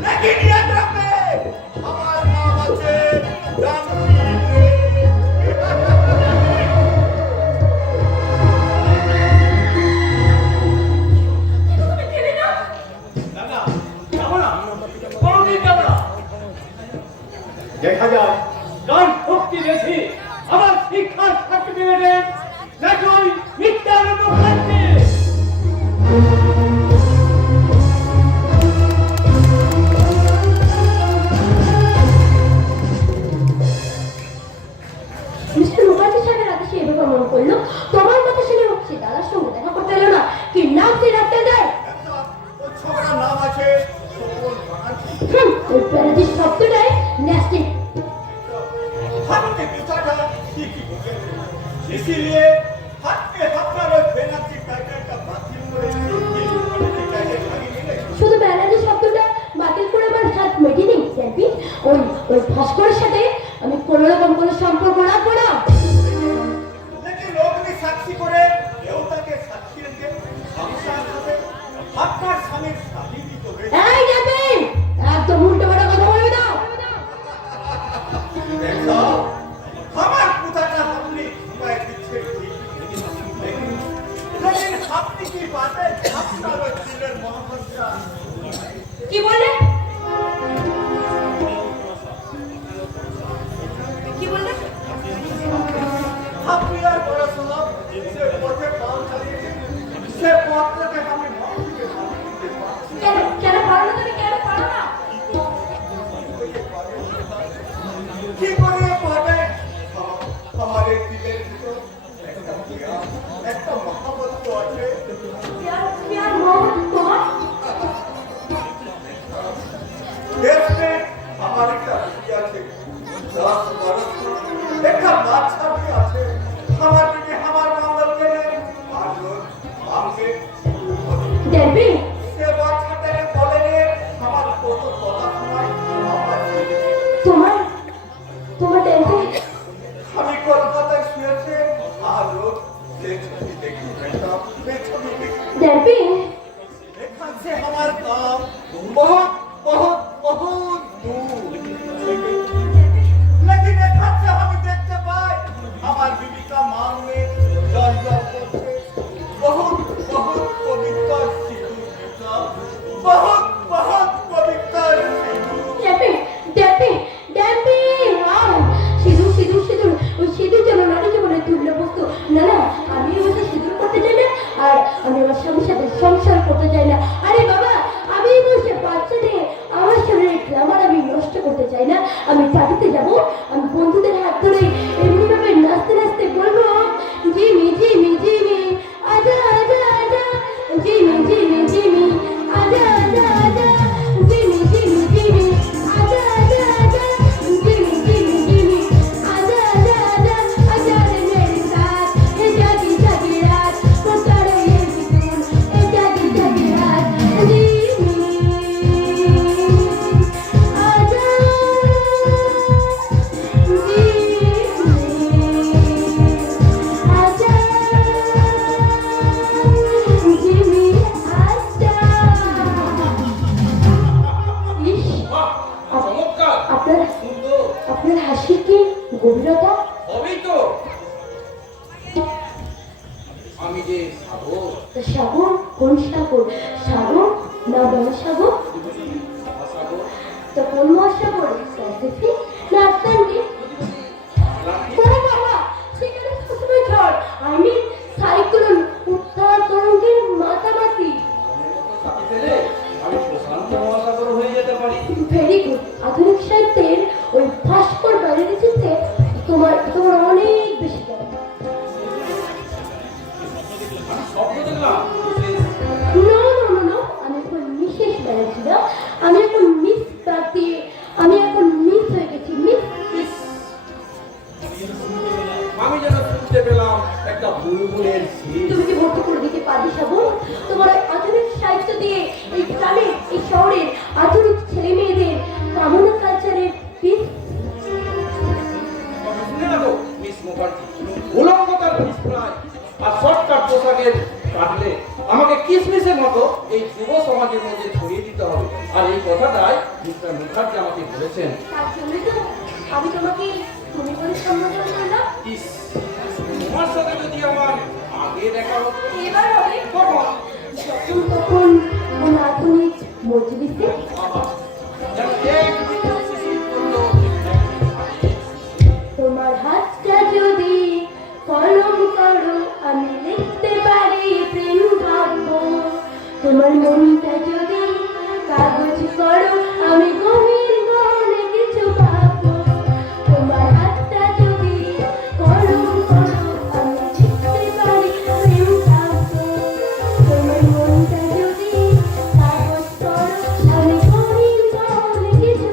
লেকিন ইয়াদ রাখবে আমার নাম আছে ডানপি। দেখা যায় গান শক্তি বেশি আমার শিক্ষার সার্টিফিকেটের নাকি ওই মিথ্যার মুখার্জি। ওই প্যারাজির শব্দটাই ন্যাস্টিক। हाथ के पिछाड़ा सीखी इसीलिए हाथ के हमारे पेनाल्टी टाइगर का बातिल करे শুধু প্যারাজির শব্দটা বাতিল করে আমার হাত মেটেনি চ্যাম্পি। ওই ভাস্করের সাথে আমি কোনো রকম কোনো সম্পর্ক রাখবো না। लेकिन लोग भी साक्षी करे देवता के साक्षी রেখে সংসার হবে আপনার স্বামীর স্বামী भी तो এই চ্যাম্পি, একদম উল্টো পাল্টা কথা বলবি না। देखो हमार पुताना अपनी मैं पीछे लेकिन अपनी की बातें अपना दिलेर मोहब्बत का কি বললে? কি বললে? আপনি আর বড় সব সে পথে পাল চালিয়ে সে পথটাকে আমি মাফ দিতে পারি কেন কেন পারো না তুমি? কেন পারো না? কি করে পাবে हमारे दिलेর ভিতর একটা মহব্বত তো আছে প্যার মোহব্বত তোমার देश में हमारे का रुपया थे 10 बरस एक बादशाह भी আছে हमारे लिए हमारे मंगल के लिए आज लोग हमसे চ্যাম্পি, से बादशाह के बोले रे हमारे को तो पता हमारे তোমার তোমার চ্যাম্পি আমি কলকাতায় শুয়েছে আর লোক যে ছবি দেখি বেটা वे ছবি দেখি চ্যাম্পি, এখান से हमारे गांव बहुत बहुत बहुत दूर लेकिन एखान से हम देखते पाए हमार बीबी का मांग में जल जल करके बहुत बहुत पवित्र सिंदूर गिरता बहुत बहुत पवित्र सिंदूर চ্যাম্পি, চ্যাম্পি, চ্যাম্পি, সিঁদুর সিঁদুর সিঁদুর, ওই সিঁদুর যেন নারী জীবনের তুল্য বস্তু। না না, আমি ওই সিঁদুর করতে চাই না, আর আমি আমার স্বামীর সাথে সংসার করতে চাই না। আরে বাবা, আমি বসে বাচ্চা নিয়ে আমার শরীরে গ্লামার আমি নষ্ট করতে চাই না। আমি চাটিতে যাব, আমি বন্ধুদের হাত ধরে এমনি ভাবে নাচতে নাচতে বলবো, জিমি জিমি জিমি আজা আজা আজা, জিমি জিমি জিমি আজা আজা আজা, জিমি জিমি জিমি আজা আজা আজা, জিমি জিমি জিমি আজা আজা আজা, আজা রে মেরে সাথ এ জাগি জাগি রাত, কোতারে ये सिंदूर এ জাগি জাগি রাত, জিমি আজা জিমি আজা, ইস, চমৎকার আপনার সুন্দর আপনার হাসির কি গভীরতা! হবেই তো আমি যে সাগর সাগর? কোন সাগর? সাগর না মহাসাগর? সাগর তো কোন মহাসাগর? প্যাসিফিক না আটলান্টিক? ও বাবা, সেখানে সবসময় ঝড়, আমি সাইক্লোন, উত্তর তরঙ্গের মাতামাতি। সাথে পেলে আমি প্রশান্ত মহাসাগর হয়ে যেতে পারি। Very good. আধুনিক সাহিত্যের ওই ভাস্কর বাইরে চিনতে তোমার তোমার অনেক বেশি জ্ঞান। আমি স্বপ্ন দেখলাম নো নো নো নো, আমি এখন মিসেস ব্যানার্জি না, আমি এখন মিস প্রার্থী, আমি এখন মিস হয়ে গেছি, মিস। আমি যেন শুনতে পেলাম একটা বুলবুলের শীত। তুমি কি ভর্তি করে দিতে পারবে সাবু? তোমার ওই আধুনিক সাহিত্য দিয়ে এই গ্রামের, এই শহরের আধুনিক ছেলে মেয়েদের কামনা কালচারের পিস। শুনে রাখো মিস মুখার্জি, উলঙ্গতার বিস্ময় আর শর্টকাট পোশাকের কাটলে আমাকে কিসমিসের মতো এই যুব সমাজের মধ্যে ছড়িয়ে দিতে হবে। আর এই কথাটাই মিস্টার মুখার্জি আমাকে বলেছেন। তার জন্যই তো আমি তোমাকে তুমি করে সম্বোধন করলাম। ইস, তোমার সাথে যদি আমার আগে দেখা হতো। এবার হবে কখন? যখন তখন কোন আধুনিক মজলিসে। বাবা, যেন এক বিন্দু শিশির পড়লো। তোমার হাতটা যদি কলম করো, আমি লিখতে পারি প্রেম ভাগ্য। তোমার মনটা যদি কাগজ করো, আমি গভীর মনে কিছু ভাববো। তোমার হাতটা যদি কলম করো, আমি লিখতে পারি প্রেম ভাগ্য। তোমার মনটা যদি কাগজ করো, আমি গভীর মনে কিছু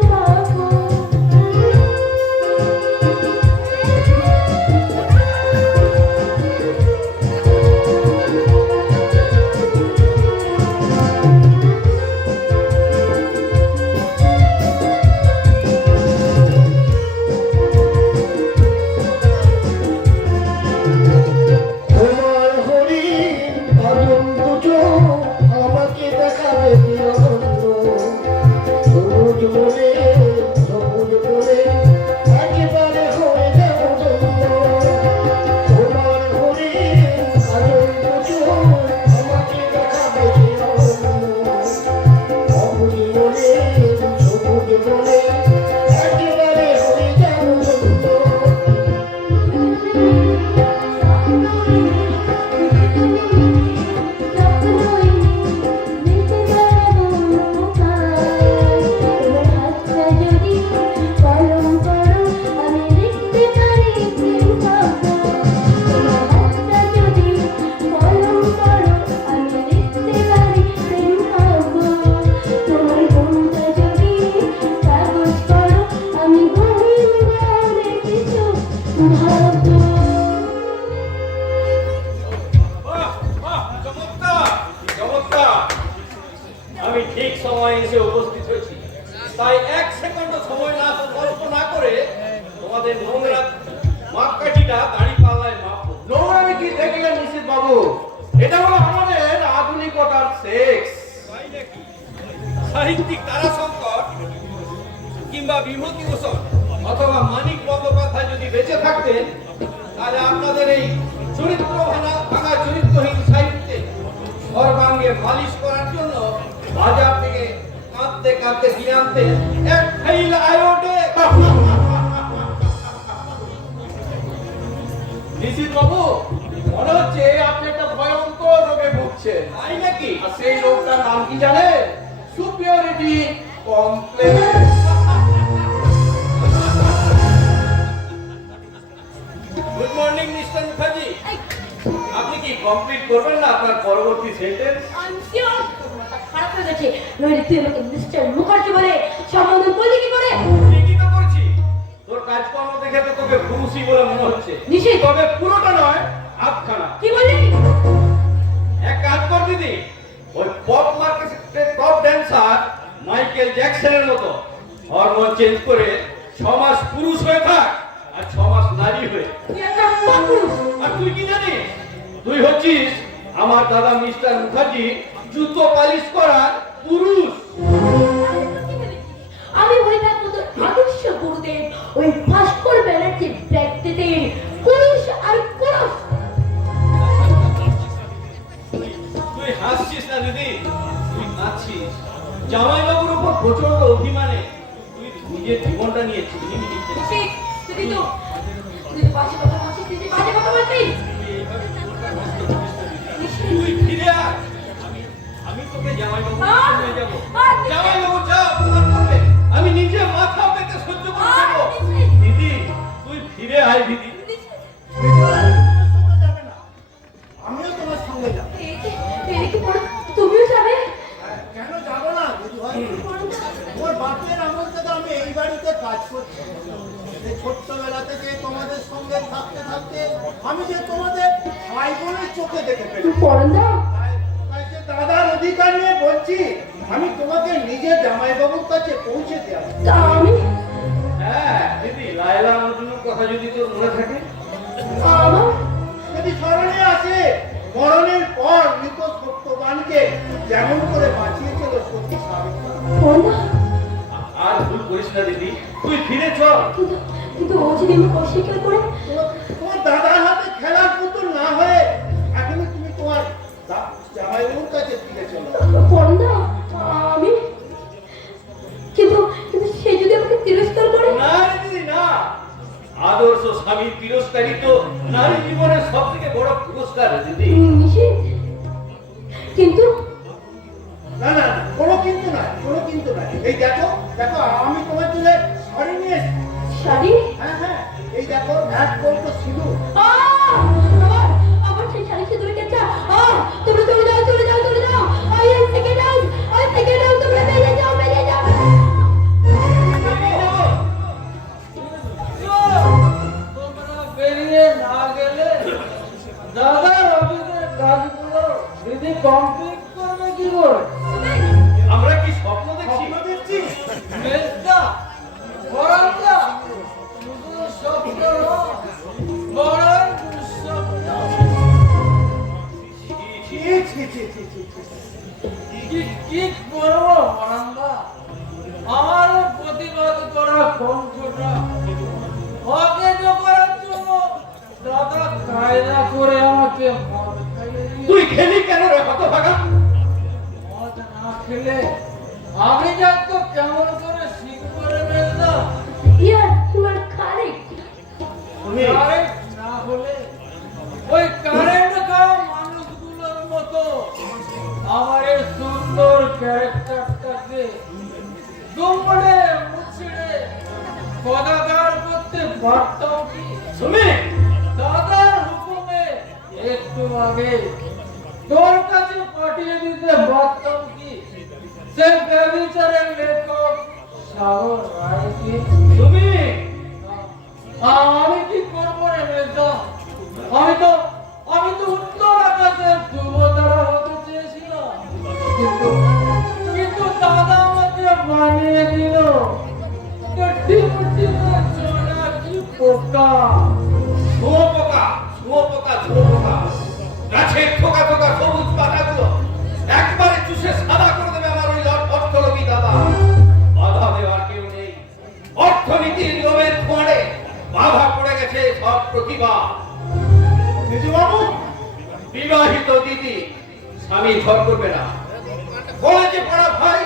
সময় এসে উপস্থিত হয়েছি, তাই এক সেকেন্ড সময় নষ্ট না করে তোমাদের নোংরা মাপকাঠিটা দাড়ি পাল্লায় মাপো। নোংরামি কি দেখলেন নিশ্চিত বাবু? এটা হলো আমাদের আধুনিকতার সেক্স। তাই নাকি? সাহিত্যিক তারাশঙ্কর কিংবা বিভূতিভূষণ অথবা মানিক বন্দ্যোপাধ্যায় যদি বেঁচে থাকতেন, তাহলে আপনাদের এই ভাঙা চরিত্রহীন সাহিত্যে সর্বাঙ্গে মালিশ করার জন্য বাজার থেকে কাঁদতে কাঁদতে কিনে আনতেন এক ফাইল আয়োডে। নিশ্চিত বাবু, মনে হচ্ছে আপনি একটা ভয়ঙ্কর রোগে ভুগছেন। তাই নাকি? আর সেই রোগটার নাম কি জানেন? Superiority complex. Good morning mister Mukherjee, আপনি কি কমপ্লিট করবেন না আপনার পরবর্তী সেন্টেন্স? আমি শিওর মাথা খারাপ হয়ে গেছে। নইলে তুই আমাকে মিস্টার মুখার্জি বলে সম্বোধন করলি কি করে? ঠিকই তো করছি, তোর কাজকর্ম দেখে তো তোকে পুরুষই বলে মনে হচ্ছে। নিশ্চয়ই। তবে পুরোটা নয়, আধখানা। কি বললি? এক কাজ কর দিদি, ওই পপ মার্কেটের টপ ড্যান্সার মাইকেল জ্যাকসনের মতো হরমোন চেঞ্জ করে 6 মাস পুরুষ হয়ে থাক আর 6 মাস নারী হয়ে। তুই একটা পাপুস। আর তুই কি জানিস? তুই হচ্ছিস আমার দাদা মিস্টার মুখার্জি জুতো পালিশ করা পুরুষ। আমি হয়ে থাকবো তোর আদর্শ গুরুদেব, ওই ভাস্কর ব্যানার্জির ব্যক্তিদের পুরুষ আর পুরুষ। তুই হাসছিস না দিদি, তুই কাঁদছিস। জামাইবাবুর উপর প্রচন্ড অভিমানে তুই নিজের জীবনটা নিয়ে ছিনিয়ে নিচ্ছিস। ঠিক, তুই তো বাজে কথা বলছিস, তুই বাজে কথা বলছিস। তুই ফিরে আয়, আমি তোকে জামাইবাবু নিয়ে যাবো। আর জামাইবাবু যা অপমান করবে আমি নিজে মাথা পেতে সহ্য করে নেবো। দিদি তুই ফিরে আয় দিদি। সঙ্গে যাবে না, আমিও তোমার সঙ্গে যাবো। এদিকে পড়ো, তুমিও যাবে? কেন যাবো না দিদি ভাই? তোমার বাপের আমল থেকে আমি এই বাড়িতে কাজ করছি। এই ছোট্টবেলা থেকে তোমাদের সঙ্গে থাকতে থাকতে আমি যে তোমাদের ভাই বোনের চোখে দেখে ফেলি। পড়ন দাও। তাই যে দাদার অধিকার নিয়ে বলছি, আমি তোমাকে নিজের জামাইবাবুর কাছে পৌঁছে দেওয়া। তা আমি হ্যাঁ দিদি, লায়লা মজনুর কথা যদি তোর মনে থাকে, আমার যদি স্মরণে আসে মরণের পর মৃত সত্যবানকে যেমন করে বাঁচিয়েছিল সত্যি সাবিত্রী। পড়ন দাও। আর ভুল করিস না দিদি, তুই ফিরে চল। কিন্তু ও যদি আমাকে অস্বীকার করে? তোমার দাদার হাতে খেলার পুতুল না হয়ে এখনই তুমি তোমার জামাইবাবুর কাছে ফিরে চলো। পড়ন দাও। আমি কিন্তু সে যদি আমাকে তিরস্কার করে? না রে দিদি না, আদর্শ স্বামী তিরস্কারই তো নারী জীবনের সব থেকে বড় পুরস্কার রে দিদি। নিষেধ। কিন্তু না না না, কোনো কিন্তু নাই, কোনো কিন্তু নাই। এই দেখো দেখো, আমি তোমার জন্য শাড়ি নিয়ে এসেছি। শাড়ি? হ্যাঁ হ্যাঁ, এই দেখো এক বলতো সিঁদুর। আমার সেই শাড়ি সিঁদুরে কেঁচা। তোমরা চলে যাও, চলে যাও, চলে যাও। I take it out, তোমরা বেরিয়ে যাও, বেরিয়ে যাও। তোমরা বেরিয়ে না গেলে দাদার অফিসের কাজগুলো দিদি কমপ্লিট করবে কি করে? আমরা কি স্বপ্ন দেখছি? স্বপ্ন দেখছি? মেজদা, বড়দা, শুধু স্বপ্ন নয়, বড় দুঃস্বপ্ন। ছি ছি ছি ছি ছি ছি। কি করবো বড়দা? আমার প্রতিবাদ করা কণ্ঠটা অকেজ করার জন্য দাদা কায়দা করে আমাকে মদ খাইয়ে দিয়ে তুই খেলি কেন রে হতভাগা? মদ না খেলে আমি যাতো কেমন করে শিখবো রে মেজদা? You are correct. তুমি কারেন্ট না হলে ওই কারেন্ট খাওয়া মানুষগুলোর মতো আমার এই সুন্দর ক্যারেক্টারটাকে দুমড়ে মুচড়ে কদাকার করতে পারতাম কি? তুমি দাদার হুকুমে একটু আগে তোর কাছে পাঠিয়ে দিতে পারতাম কি? সে ব্যভিচারের লেখক সাগর রায়কে। তুমি আমি কি করবো রে মেজদা? আমি তো উত্তর আকাশের ধ্রুবতারা হতে চেয়েছিলাম, কিন্তু দাদা পোকা। শুয়োপোকা গাছের থোকা থোকা সবুজ পাতাগুলো একবারে চুষে সাদা করে দেবে আমার ওই অর্থলোভী দাদা। বাধা দেওয়ার কেউ নেই। অর্থনীতির লোভের খোঁড়ে বাধা পড়ে গেছে সব প্রতিভা। বিজুবাবু, বিবাহিত দিদি স্বামী ঘর করবে না, কলেজে পড়া ভাই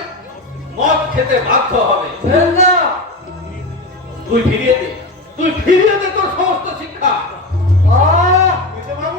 মদ খেতে বাধ্য হবে। না, তুই ফিরিয়ে দে তোর সমস্ত শিক্ষা। আজ